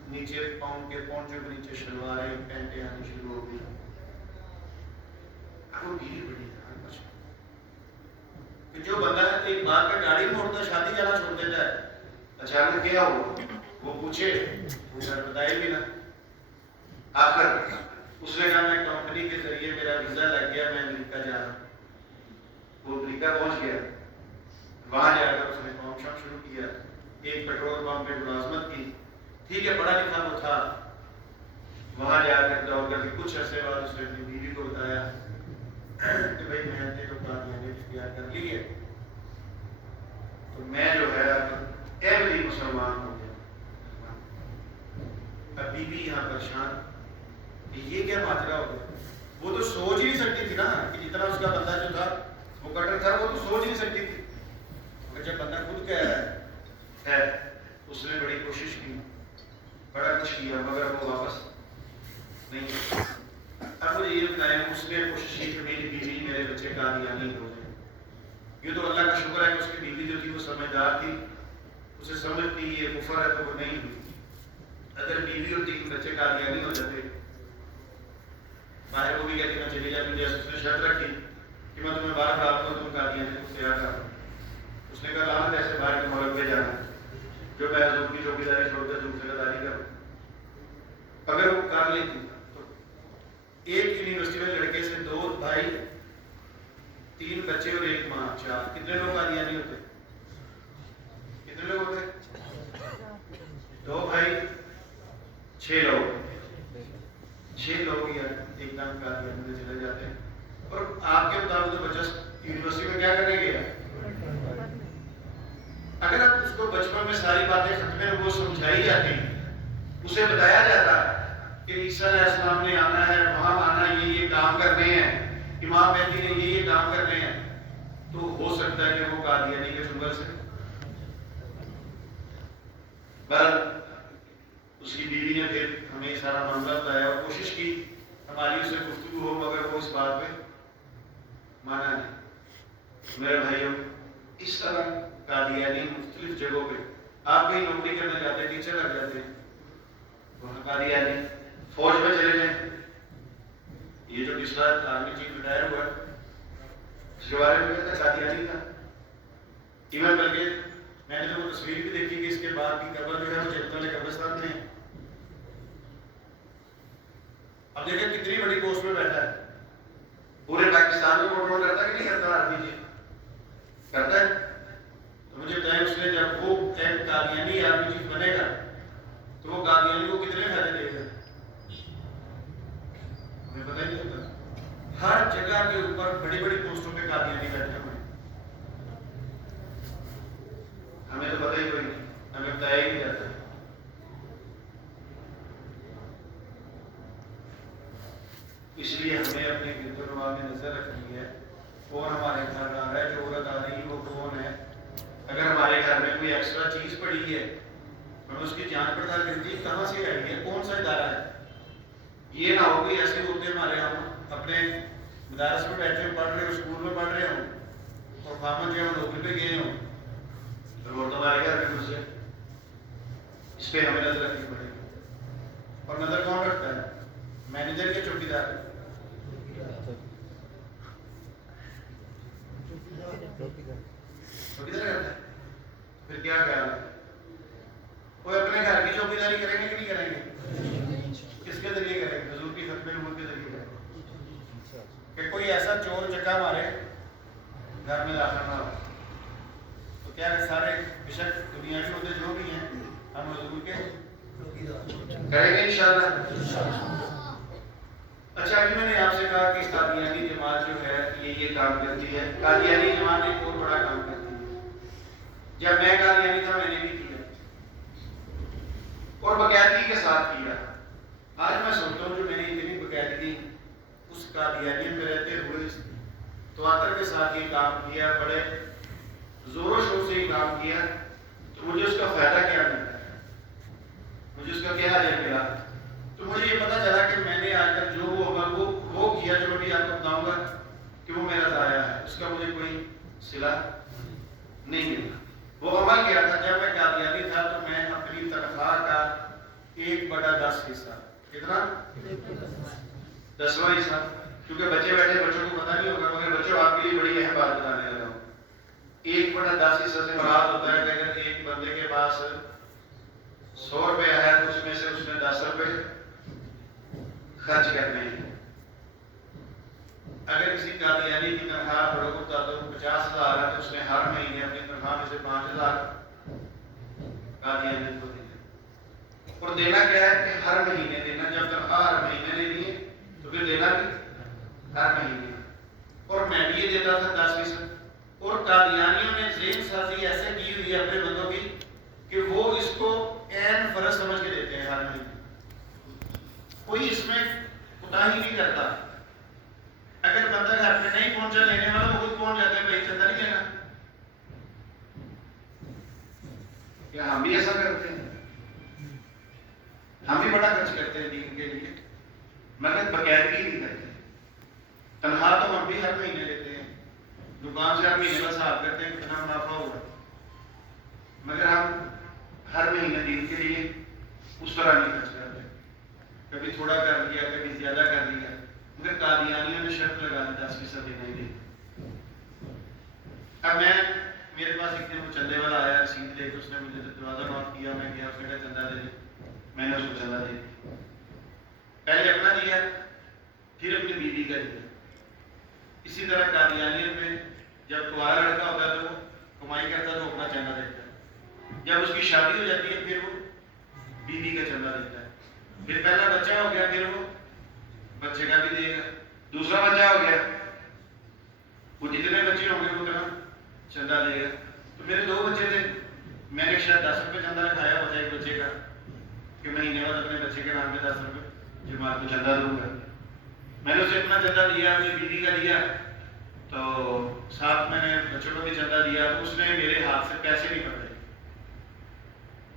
نیچے پاؤں کے پونچوں کے نیچے شلواریں پینٹیں آنی شروع ہو گئی. اب وہ بھیڑ بڑی کہ جو بندہ ایک بار پہ گاڑی موڑتا ہے, شادی جانا چھوڑ دیتا ہے, اچانک کیا ہو وہ پوچھے, وہ سر بتائے بھی نہ. آخر اس نے کہا میں کمپنی کے ذریعے میرا ویزا لگ گیا, میں امریکہ جا رہا ہوں. وہ امریکہ پہنچ گیا, وہاں جا کر اس نے کام شام شروع کیا, ایک پیٹرول پمپ پہ ملازمت کی. ٹھیک ہے پڑھا لکھا وہ تھا. وہاں جا کر جاؤ کر کے کچھ عرصے بعد اس نے اپنی بیوی کو بتایا کہ بھائی میں نے تو قادیانی اختیار کر لی ہے, تو میں جو ہے ایوری مسلمان ہو گیا. اب بیوی یہاں پریشان کہ یہ کیا ماجرا ہو گیا. وہ تو سوچ ہی نہیں سکتی تھی نا کہ جتنا اس کا بندہ جو تھا وہ کٹر تھا, وہ تو سوچ ہی نہیں سکتی تھی. مگر جب بندہ خود کہہ رہا ہے, اس نے بڑی کوشش کی, بڑا کچھ کیا, مگر وہ واپس نہیں. اب مجھے یہ بتائیں, اس نے کوشش کی کہ میری بیوی میرے بچے قادیانی ہو جائے. یہ تو اللہ کا شکر ہے کہ اس کی بیوی جو تھی وہ سمجھدار تھی, اسے سمجھتی یہ کفر ہے تو وہ نہیں ہوئی. اگر بیوی ہوتی کہ بچے قادیانی ہو جاتے, باہر کو بھی کہتے میں چلی جاتی, جیسے اس نے شرط رکھی کہ میں تمہیں باہر ڈالتا ہوں, تم قادیانی کو تیار کر. اس نے کہا لعنت ایسے باہر کے ملک میں جانا جو میں حضور کی چوکیداری چھوڑ کر دوسرے داری کروں. اگر وہ کر لیتی تو ایک یونیورسٹی میں لڑکے سے 2 بھائی 3 بچے اور 1 ماں, 4, کتنے لوگ قادیانی ہوتے؟ کتنے لوگ ہوتے؟ 2 بھائی 6 لوگ, 6 لوگ یا ایک دم قادیانی میں چلے جاتے ہیں. اور آپ کے مطابق تو بچہ یونیورسٹی میں کیا کرنے گیا؟ اگر آپ اس کو بچپن میں ساری باتیں ختم وہ سمجھائی جاتی, اسے بتایا جاتا کہ عیسیٰ علیہ السلام نے آنا ہے, وہاں آنا, یہ کام کرنے ہیں, امام مہدی نے یہ کام کرنے ہیں, تو ہو سکتا ہے کہ وہ قادیانی کے شمار سے. بہرحال اس کی بیوی نے پھر ہمیں سارا معاملہ بتایا اور کوشش کی ہماری اس سے گفتگو ہو, مگر وہ اس بات پہ مانا نہیں. میرے بھائیوں اس طرح قادیانی مختلف جگہوں پہ آپ کہیں نوکری کرنے جاتے ہیں، ٹیچر لگ جاتے ہیں، وہاں قادیانی، فوج میں چلے جائیں، یہ جو پچھلا آرمی چیف ریٹائر ہوا اس کے بارے میں کہتا قادیانی تھا. ایون بلکہ میں نے تو وہ تصویر بھی دیکھی کہ اس کے بعد کی قبر جو ہے وہ چلتے والے قبرستان میں ہے. اب دیکھیں کتنی بڑی پوسٹ میں بیٹھا ہے، پورے پاکستان کو کنٹرول کرتا ہے کہ نہیں کرتا؟ آرمی جی کرتا ہے. تو مجھے بتائیں اس نے جب وہ قادیانی آرمی چیف بنے گا تو وہ قادیانی کو کتنے فائدے دے گا؟ ہمیں پتہ ہی نہیں ہوتا. ہر جگہ کے اوپر بڑی بڑی پوسٹوں پہ قادیانی بیٹھے ہوئے ہیں، ہمیں تو پتہ ہی کوئی نہیں، ہمیں بتایا ہی نہیں جاتا. اس لیے ہمیں اپنے گرد و نواح میں نظر رکھنی ہے کون ہمارے گھر آ رہا ہے، جو عورت آ رہی ہے وہ کون ہے. اگر ہمارے گھر میں کوئی ایکسٹرا چیز پڑی ہے ہمیں اس کی جانچ پڑتال کرنی ہے کہاں سے آئی ہے، کون سا ادارہ ہے. یہ نہ ہو کوئی ایسے ہوتے ہمارے ہم اپنے مدارس میں بیٹھے ہوں، پڑھ رہے ہوں، اسکول میں پڑھ رہے ہوں اور خامن جو ہے وہ نوکری پہ گئے ہوں اور تمہارے گھر میں گھس جائے. اس پہ ہمیں نظر رکھنی پڑے گی. اور نظر کون رکھتا ہے؟ مینیجر یا چوکیدار؟ چوکیدار کرتا ہے. پھر کیا خیال ہے؟ وہ اپنے گھر کی چوکیداری کریں گے کہ نہیں کریں گے؟ کس کے ذریعے کریں گے؟ حضور کی ختم نبوت کے ذریعے کریں گے کہ کوئی ایسا چور چکا مارے گھر میں داخل نہ ہو. تو کیا سارے بشک دنیا کے ہوتے جو بھی ہیں ہم حضور کے کریں گے انشاءاللہ. اچھا ابھی میں نے آپ سے کہا کہ قادیانی جماعت جو ہے یہ کام کرتی ہے. قادیانی جماعت ایک اور بڑا کام کرتی ہے. جب میں قادیانی تھا میں نے بھی کیا اور باقاعدگی کے ساتھ کیا. آج میں سوچتا ہوں جو میں نے اتنی باقاعدگی اس قادیانیت میں رہتے ہوئے تواتر کے ساتھ یہ کام کیا، بڑے زور و شور سے یہ کام کیا، تو مجھے اس کا فائدہ کیا ملتا ہے، مجھے اس کا کیا اجر ملا. تو مجھے یہ پتا چلا کہ میں نے آج تک جو وہ کیا جو میں بھی آپ کو بتاؤں گا کہ وہ میرا ضائع ہے، اس کا مجھے کوئی صلہ نہیں ملا. وہ عمل کیا تھا جب میں قادیانی تھا تو میں اپنی تنخواہ کا 1/10 حصہ، کتنا؟ 10واں حصہ، کیونکہ بچے بیٹھے بچوں کو پتہ نہیں ہوگا مگر بچوں آپ کے لیے بڑی اہم بات بتانے لگا ہوں. 1/10 حصہ سے مراد ہوتا ہے کہ اگر ایک بندے کے پاس 100 روپے ہے تو اس میں سے اس نے 10 روپے خرچ کرنے ہیں. اگر کسی قادیانی کی تنخواہ فروخت تو 50,000 ہے تو اس نے ہر مہینے اپنی تنخواہ میں سے 5,000 قادیانی کو دینا. اور دینا کیا ہے کہ ہر مہینے دینا. جب تنخواہ ہر مہینے لینی ہے تو پھر دینا بھی ہر مہینے. اور میں بھی یہ دیتا تھا 10%. اور قادیانیوں نے ذہن سازی ایسے کی ہوئی ہے اپنے بندوں کی کہ وہ اس کو عین فرض سمجھ کے دیتے ہیں ہر مہینے. کوئی اس میں کوتاہی نہیں کرتا. اگر بندہ گھر پہ نہیں پہنچا لینے والا وہ خود پہنچ جاتا ہے، بھائی چندہ نہیں دینا. کیا ہم بھی ایسا کرتے ہیں؟ ہم بھی بڑا خرچ کرتے ہیں دین کے لیے مگر باقاعدگی نہیں کرتے. تنخواہ تو ہم بھی ہر مہینے لیتے ہیں، دکان سے ہر مہینے کا حساب کرتے ہیں کتنا منافع ہوا، مگر ہم ہر مہینے دین کے لیے اس طرح نہیں خرچ کرتے. کبھی تھوڑا کر لیا، کبھی زیادہ کر لیا. مگر قادیانیوں نے شرط لگا دی 10% دینا ہی نہیں. اب میرے پاس ایک دن وہ چندے والا آیا رسید لے کے، اس نے مجھے دروازہ نوٹ کیا، میں گیا، اس نے کہا چندہ دے دے. میں نے اس کو چندہ دے دیا. پہلے اپنا دیا پھر اپنی بیوی کا دیا. اسی طرح قادیانیت میں جب کمارا لڑکا ہوتا ہے تو وہ کمائی کرتا ہے تو اپنا چندہ دیتا ہے. جب اس کی شادی ہو جاتی ہے پھر وہ بیوی کا چندہ دیتا ہے. پھر پہلا بچہ ہو گیا پھر وہ بچے کا بھی دے گا. دوسرا بچہ ہو گیا وہ جتنے بچے ہوں گے اتنا چندہ دے گا. تو میرے 2 بچے تھے، میں نے شاید 10 روپے چندہ رکھایا ہوتا ایک بچے کا کہ مہینے بعد اپنے بچے کے نام پہ 10 روپے جماعت کو چندہ دوں گا. میں نے اسے اپنا چندہ دیا، اپنی بیوی کا دیا، تو ساتھ میں نے بچوں کو بھی چندہ دیا. تو اس نے میرے ہاتھ سے پیسے نہیں پکڑے،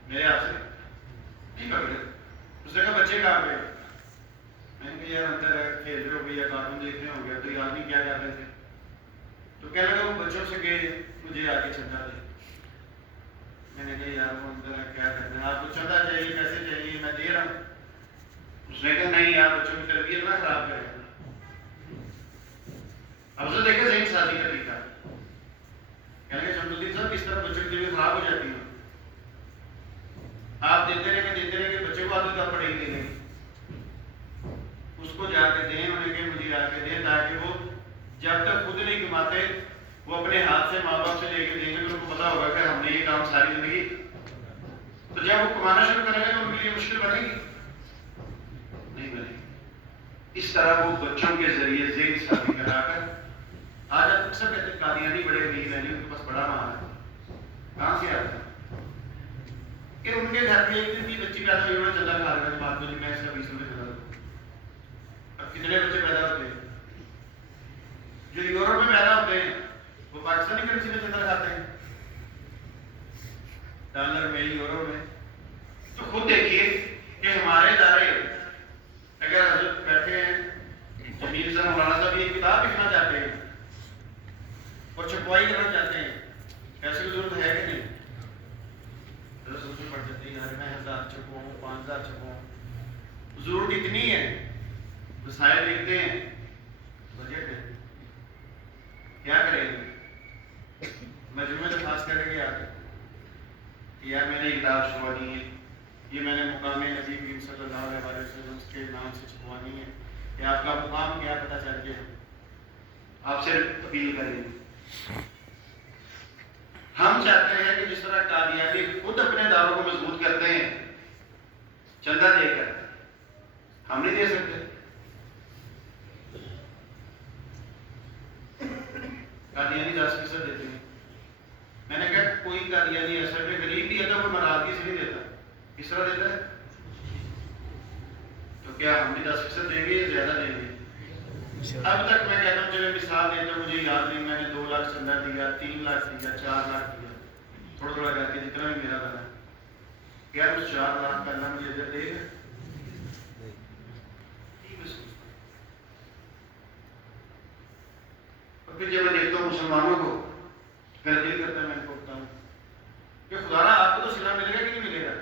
میرے ہاتھ سے نہیں پکڑے. اس نے کہا بچے کہاں پہ؟ میں نے کہا یار اندر کھیل رہے ہو گے یا کارٹون دیکھ رہے ہو گیا. تو یہ آدمی کیا کر رہے تھے؟ تو کہنے لگا وہ بچوں سے کہ مجھے آگے چندہ دے. میں نے کہا یار وہ اندر کیا کرنا ہے, آپ کو چندہ چاہیے, پیسے چاہیے, میں دے رہا ہوں. اس نے کہا نہیں, آپ بچوں کی تربیت نہ خراب کریں. اب اسے دیکھا ذہن سازی کا طریقہ, کہنے لگے شمس الدین صاحب اس طرح بچوں کی طبیعت خراب ہو جاتی ہے. آپ دیتے رہیں گے بچے کو عادت کا پڑے گی نہیں. اس کو جا کے دیں, انہیں کہ مجھے آ کے دیں, تاکہ وہ جب تک خود نہیں کماتے وہ اپنے ہاتھ سے ماں باپ سے لے کے دیں گے, تو ان کو پتا ہوگا کہ ہم نے یہ کام ساری زندگی. تو جب وہ کمانا شروع کریں گے تو ان کے لیے مشکل بنے گی نہیں بنے گی. اس طرح وہ بچوں کے ذریعے ذہن سازی کرا کر, آج آپ اکثر کہتے ہیں قادیانی بڑے امیر ہیں, ان کے پاس بڑا مال ہے. کہاں سے آتا ہے کہ ان کے گھر میں ایک دن کی بچی پیدا ہوئی, انہوں نے چندہ کھا رہا بات میں میں اس کا 20 روپئے چلا دوں. اب کتنے بچے پیدا ہوتے ہیں جو یورپ میں پیدا ہوتے ہیں, وہ پاکستانی کرنسی میں چندہ کھاتے ہیں, ڈالر میں, یورو میں. تو خود دیکھیے کہ ہمارے ادارے اگر حضرت بیٹھے ہیں, جمیل صاحب مولانا صاحب یہ کتاب لکھنا چاہتے ہیں اور چھپوائی کرنا چاہتے ہیں, ایسی کی ضرورت ہے کہ نہیں؟ حضرت سوچ میں پڑ جاتی ہے یار میں 1000 چھپواؤں, 5000 چھپواؤں, ضرورت اتنی ہے. وسائل دیکھتے ہیں, بجٹ ہے, کیا کریں گے؟ مجموعے سے خاص کریں گے آگے کہ یار میں نے کتاب چھپوانی ہے, یہ میں نے مقام نبی کریم صلی اللہ علیہ وسلم کے نام سے چھپوانی ہے, کہ آپ کا مقام کیا پتہ چل کے آپ سے اپیل کریں گے. ہم چاہتے ہیں کہ جس طرح قادیانی خود اپنے داروں کو مضبوط کرتے ہیں چندہ دے کر, ہم نہیں دے سکتے. قادیانی 10% دیتے ہیں. میں نے کہا کوئی قادیانی ایسا کہ غریب بھی ہے تو وہ ناراضگی سے نہیں دیتا, کس طرح دیتا ہے؟ تو کیا ہم بھی 10% دیں گے یا زیادہ دیں گے؟ اب تک میں کہتا ہوں, چلے مثال دیتا ہوں, مجھے یاد نہیں, میں نے 2 لاکھ چندہ دیا, 3 لاکھ دیا, 4 لاکھ دیا, تھوڑا تھوڑا کر کے جتنا بھی میرا بنا. کیا اس 4 لاکھ کا اللہ مجھے ادھر دے گا؟ اور پھر جب میں دیکھتا ہوں مسلمانوں کو, پھر دل کرتا ہے میں ان کو بتاؤں کہ خدا را آپ کو تو سلا ملے گا کہ نہیں ملے گا؟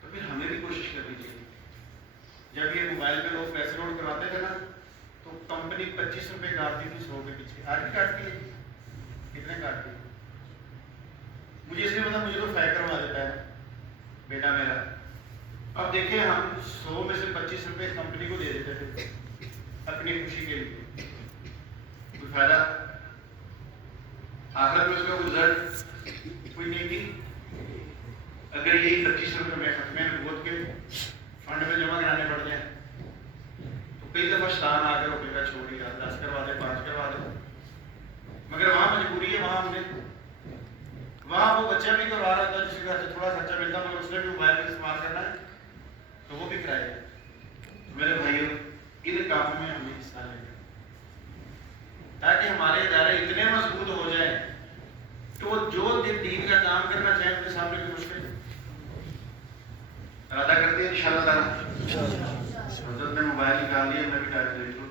تو پھر ہمیں بھی کوشش کرنی چاہیے. جب یہ موبائل پہ لوگ پیسے لوڈ کرواتے تھے نا, تو کمپنی 25 روپے کاٹتی تھی 100 کے پیچھے. آج بھی کاٹتی ہے, کتنے کاٹتی ہے مجھے اس لیے پتا, مجھے تو فیک کروا دیتا ہے بیٹا میرا. اب دیکھیں ہم 100 میں سے 25 روپے کمپنی کو دے دیتے تھے اپنی خوشی کے لیے, کوئی فائدہ؟ آخر میں اس کا رزلٹ کوئی نہیں کی. اگر یہی 25 روپے میں ختم نبوت کے فنڈ میں جمع کرانے پڑ جائیں تو کئی دفعہ شیطان آ کر روکے گا, چھوڑ دیا 10 کروا دے, 5 کروا دے. مگر وہاں مجبوری ہے, وہاں ہم نے وہاں وہ بچہ بھی کروا رہا تھا جس کے گھر سے تھوڑا خرچہ ملتا, مگر اس نے بھی موبائل کا استعمال کرنا ہے تو وہ بھی کرائے گا. میرے بھائیوں, ان کاموں میں ہمیں حصہ لے گا تاکہ ہمارے ادارے اتنے مضبوط ہو جائیں کہ وہ جو دین کا کام کرنا چاہیں ان کے سامنے کوئی مشکل نہیں. ارادہ کرتے ہیں انشاءاللہ تعالیٰ. حضرت نے موبائل نکال لیا, میں بھی ٹائپ دیکھ لوں,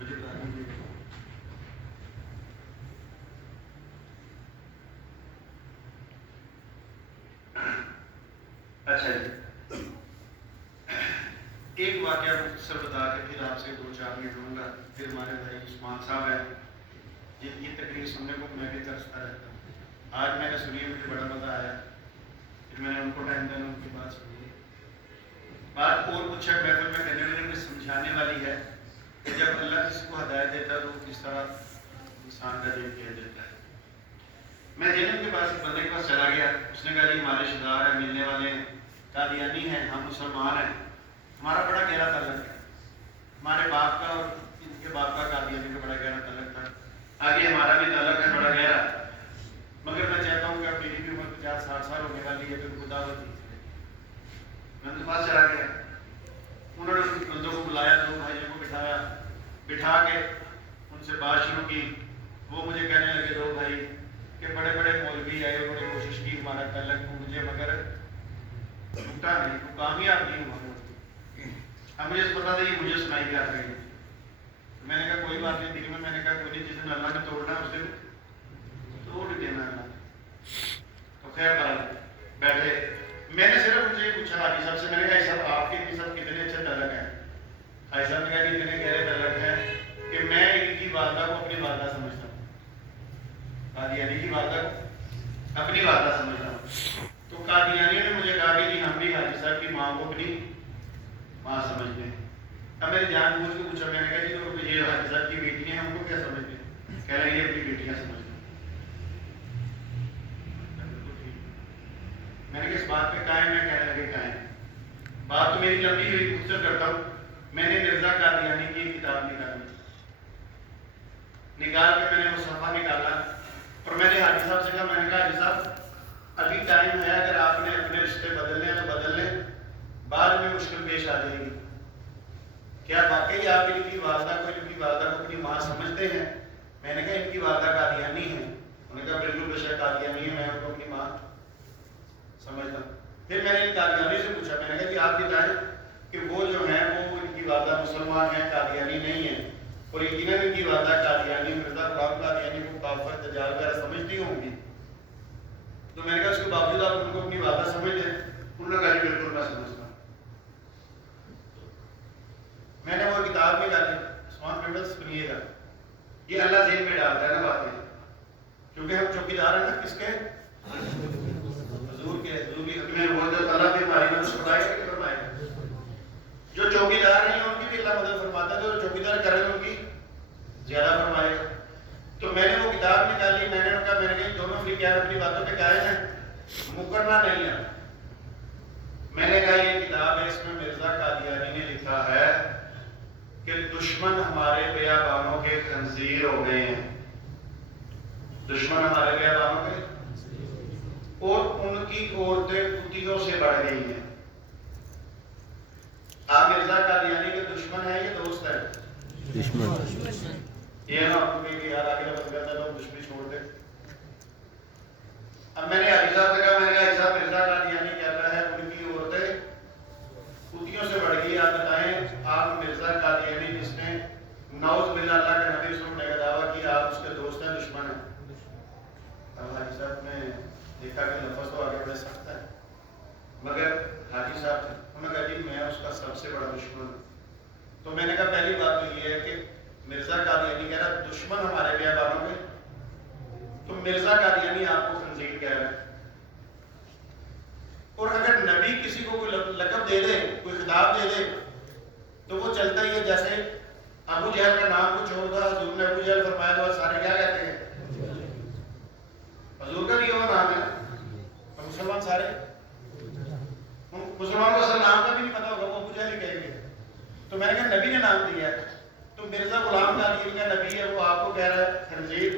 مجھے بتا دیجیے. اچھا جی, ایک واقعہ مختصر بتا کے پھر آپ سے 2-4 منٹ لوں گا. پھر ہمارے بھائی عثمان صاحب ہیں جن کی تقریر سننے کو میں بھی ترستا رہتا ہوں. آج میں نے سنی, مجھے بڑا مزہ آیا, پھر میں نے ان کو ٹائم دینا, ان کی بات سنی. بات اور کچھ ہے محفل میں کہنے والے میں سمجھانے والی ہے کہ جب اللہ کسی کو ہدایت دیتا ہے تو کس طرح انسان کا دل کیا دیتا ہے. میں جنم کے پاس ایک بندے کے پاس چلا گیا, اس نے کہا جی ہمارے رشتے دار ہیں, ملنے والے ہیں, قادیانی ہیں, ہم مسلمان ہیں, ہمارا بڑا گہرا تعلق ہے, ہمارے باپ کا اور ان کے باپ کا قادیانی کا بڑا گہرا تعلق تھا, آگے ہمارا بھی تعلق ہے بڑا گہرا, مگر میں چاہتا ہوں کہ اب میری بھی عمر 50-60 سال ہونے والی ہے, تو خدا ہوتی. میں ان کے پاس چلا گیا, انہوں نے ان بندوں کو بلایا, 2 بھائیوں کو بٹھایا, بٹھا کے ان سے بات شروع کی. وہ مجھے کہنے لگے 2 بھائی کہ بڑے بڑے مولوی آئے, انہوں نے کوشش کی ہمارا تعلق مجھے, مگر ٹوٹا نہیں, تو کامیاب نہیں ہوا. اب مجھے پتا تھا یہ مجھے سنائی کر رہے ہیں. میں نے کہا کوئی بات نہیں دل میں نے کہا کوئی نہیں، جس دن اللہ نے توڑنا اس دن توڑ دینا اللہ۔ تو خیر بات بیٹھے، میں نے صرف ان سے یہ پوچھا حاجی صاحب سے، میں نے کہا صاحب آپ کے ساتھ کتنے اچھے تعلق ہیں؟ حاجی صاحب نے کہا کہ اتنے گہرے تعلق ہیں کہ میں ان کی والدہ کو اپنی والدہ سمجھتا ہوں، قادیانی کی والدہ کو اپنی والدہ سمجھتا ہوں۔ تو قادیانی نے مجھے کہا کہ جی ہم بھی حاجی صاحب کی ماں کو اپنی ماں سمجھتے ہیں۔ اب میں نے جان بوجھ کے پوچھا، میں نے کہا جی تو یہ حاجی صاحب کی بیٹیاں ہیں، ہم کو کیا سمجھتے ہیں؟ کہہ رہے ہیں یہ اپنی بیٹیاں سمجھتے ہیں۔ میں نے کہا اس بات پہ قائم ہے؟ کہنے لگے قائم۔ بات تو میری لمبی ہوئی، خود سے کرتا ہوں۔ میں نے مرزا قادیانی کی ایک کتاب نکال کے میں نے وہ صفحہ نکالا اور میں نے حاجی صاحب سے کہا، میں نے کہا حاجی صاحب ابھی ٹائم ہے، اگر آپ نے اپنے رشتے بدلنے ہیں تو بدل لیں، بعد میں مشکل پیش آ جائے گی۔ کیا واقعی آپ ان کی والدہ کو اپنی ماں سمجھتے ہیں؟ میں نے کہا ان کی والدہ قادیانی ہیں۔ انہوں نے کہا بالکل بے شک قادیانی ہے، میں ان کو اپنی ماں سمجھتا ہوں۔ پھر میں نے ان قادیانی سے پوچھا، میں نے کہا کہ آپ بتائیں کہ وہ جو ہیں وہ ان کی والدہ مسلمان ہیں، قادیانی نہیں ہیں، اور یقیناً ان کی والدہ قادیانی مرزا غلام قادیانی کو کافر دجال وغیرہ سمجھتی ہوں گی، تو میں نے کہا اس کے باوجود آپ ان کو اپنی والدہ سمجھتے ہیں؟ انہوں نے کہا جی بالکل میں سمجھتا ہوں۔ میں نے وہ کتاب نکالی، عثمان پیمبل سنیے گا، یہ اللہ ذہن میں ڈالتا ہے نا باتیں، کیونکہ ہم چوکیدار ہیں نا کس کے؟ حضور کے حق میں۔ وہ جو اللہ بھی ہماری مدد فرمائے گا کہ فرمائے گا؟ جو چوکیدار نہیں ہیں ان کی بھی اللہ مدد فرماتا ہے، جو چوکیدار کریں ان کی زیادہ فرمائے گا۔ تو میں نے وہ کتاب نکالی، میں نے کہا دونوں فریقین اپنی باتوں پہ قائم ہیں، مکرنا نہیں ہے۔ میں نے کہا یہ کتاب ہے، اس میں مرزا قادیانی نے لکھا ہے کہ دشمن ہمارے بیابانوں کے خنزیر ہو گئے ہیں، دشمن ہمارے بیابانوں کے، اور ان کی عورتیں کتیوں سے بڑھ گئی ہیں۔ آپ مرزا قادیانی کے دشمن ہیں یا دوست ہیں؟ دشمن۔ یہ نا آپ کو کہ یار آگے لفظ کرتا تو دشمنی چھوڑ دے۔ اب میں نے حاجی صاحب سے کہا، میں نے کہا حاجی صاحب مرزا قادیانی کہتا ہے ان کی عورتیں کتیوں سے بڑھ گئی، آپ بتائیں آپ مرزا قادیانی جس نے نعوذ باللہ اللہ کے نبی سننے کا دعویٰ کیا، آپ اس کے دوست ہیں دشمن ہیں؟ اب حاجی صاحب نے دیکھا کہ لفظ تو آگے بڑھ سکتا ہے، مگر حاجی صاحب تھے، انہوں نے کہا جی میں اس کا سب سے بڑا دشمن ہوں۔ تو میں نے کہا پہلی بات تو یہ ہے کہ مرزا قادیانی کہہ رہا دشمن ہمارے بیابانوں کے، تو مرزا قادیانی آپ کو خنزیر کہہ رہا ہے۔ اور اگر نبی کسی کو کوئی لقب دے دے، کوئی خطاب دے دے، تو وہ چلتا ہی ہے، جیسے ابو جہل کا نام کچھ ہوگا، حضور نے ابو جہل فرمایا تو سارے کیا کہتے ہیں؟ حضور کا بھی وہ نام ہے، اور مسلمان سارے مسلمان کو اصل نام کا بھی نہیں پتا ہوگا، وہ ابو جہل ہی کہیں گے۔ تو میں نے کہا نبی نے نام دیا ہے، تو مرزا غلام قادیانی کا نبی ہے، وہ آپ کو کہہ رہا ہے خنزیر،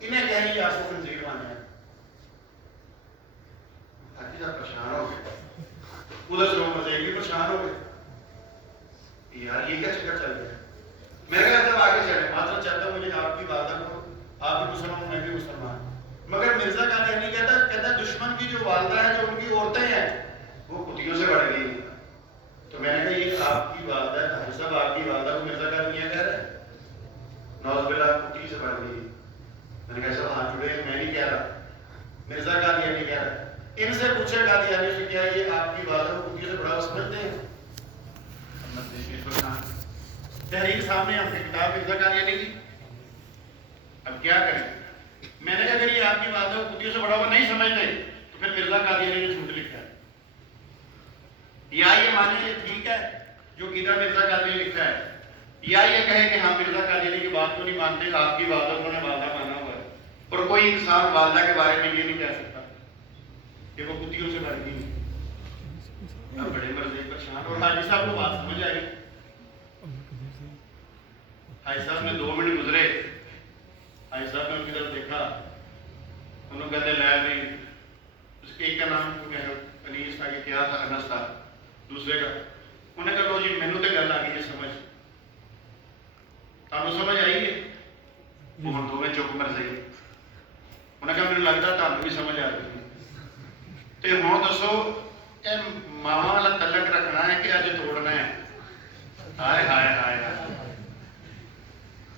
انہیں کہیں گے آپ کو خنزیر مانے ہیں۔ حاجی صاحب پریشان ہو گئے، ادھر سے وہ مزے بھی پریشان ہو گئے، یار یہ کیا چکر چل گیا۔ میں نے کہا جب آگے چلے، معذرت چاہتا ہوں مجھے آپ کی والدہ کو، آپ بھی مسلمان میں بھی مسلمان، مگر مرزا قادیانی کہتا ہے دشمن کی جو والدہ ہے، جو ان کی عورتیں ہیں وہ کتیوں سے بڑھ گئی۔ تو میں نے کہا یہ آپ کی والدہ ہے، حاجی صاحب آپ کی والدہ کو مرزا قادیانی کہہ رہا ہے نعوذ باللہ کتی سے بڑھ گئی۔ میں نے کہا صاحب ہاتھ جڑے، میں نہیں کہہ رہا، مرزا قادیانی کہہ رہا ہے۔ ان سے پوچھے قادیانی سے کیا یہ آپ کی والدہ کو کتیوں سے بڑا سمجھتے ہیں؟ تحریر سامنے ہم نے کتاب مرزا قادیانی کی، اب کیا کریں؟ میں نے کہا اگر یہ آپ کی والدہ کو کتیوں سے بڑا ہوا نہیں سمجھتے تو پھر مرزا قادیانی نے جھوٹ لکھا ہے، یا یہ مانے یہ ٹھیک ہے جو قیدہ مرزا قادیانی لکھا ہے، یا یہ کہے کہ ہم مرزا قادیانی کی بات کو نہیں مانتے، آپ کی والدہ کو نے والدہ مانا ہوا ہے، اور کوئی انسان والدہ کے بارے میں یہ نہیں کہہ سکتا کہ وہ کتیوں سے بڑھ گئی۔ اب بڑے مرضی پریشان، اور حاجی صاحب کو بات سمجھ آئی۔ حاجی صاحب نے 2 منٹ گزرے، حاجی صاحب نے ان کی طرف دیکھا، انہوں کہتے لیا نہیں، اس کے ایک کا نام انیس تھا کہ کیا تھا، انس تھا، دوسرے کا انہوں نے کہا لو جی مینو تو گل آ گئی ہے سمجھ، تمہیں سمجھ آئی ہے؟ وہ ہم دونوں چپ مر گئی، انہوں نے کہا مجھے لگتا تمہیں بھی سمجھ آ گئی، تو ہوں دسو اے ماما والا تعلق رکھنا ہے کہ اج توڑنا ہے؟ ہائے ہائے ہائے،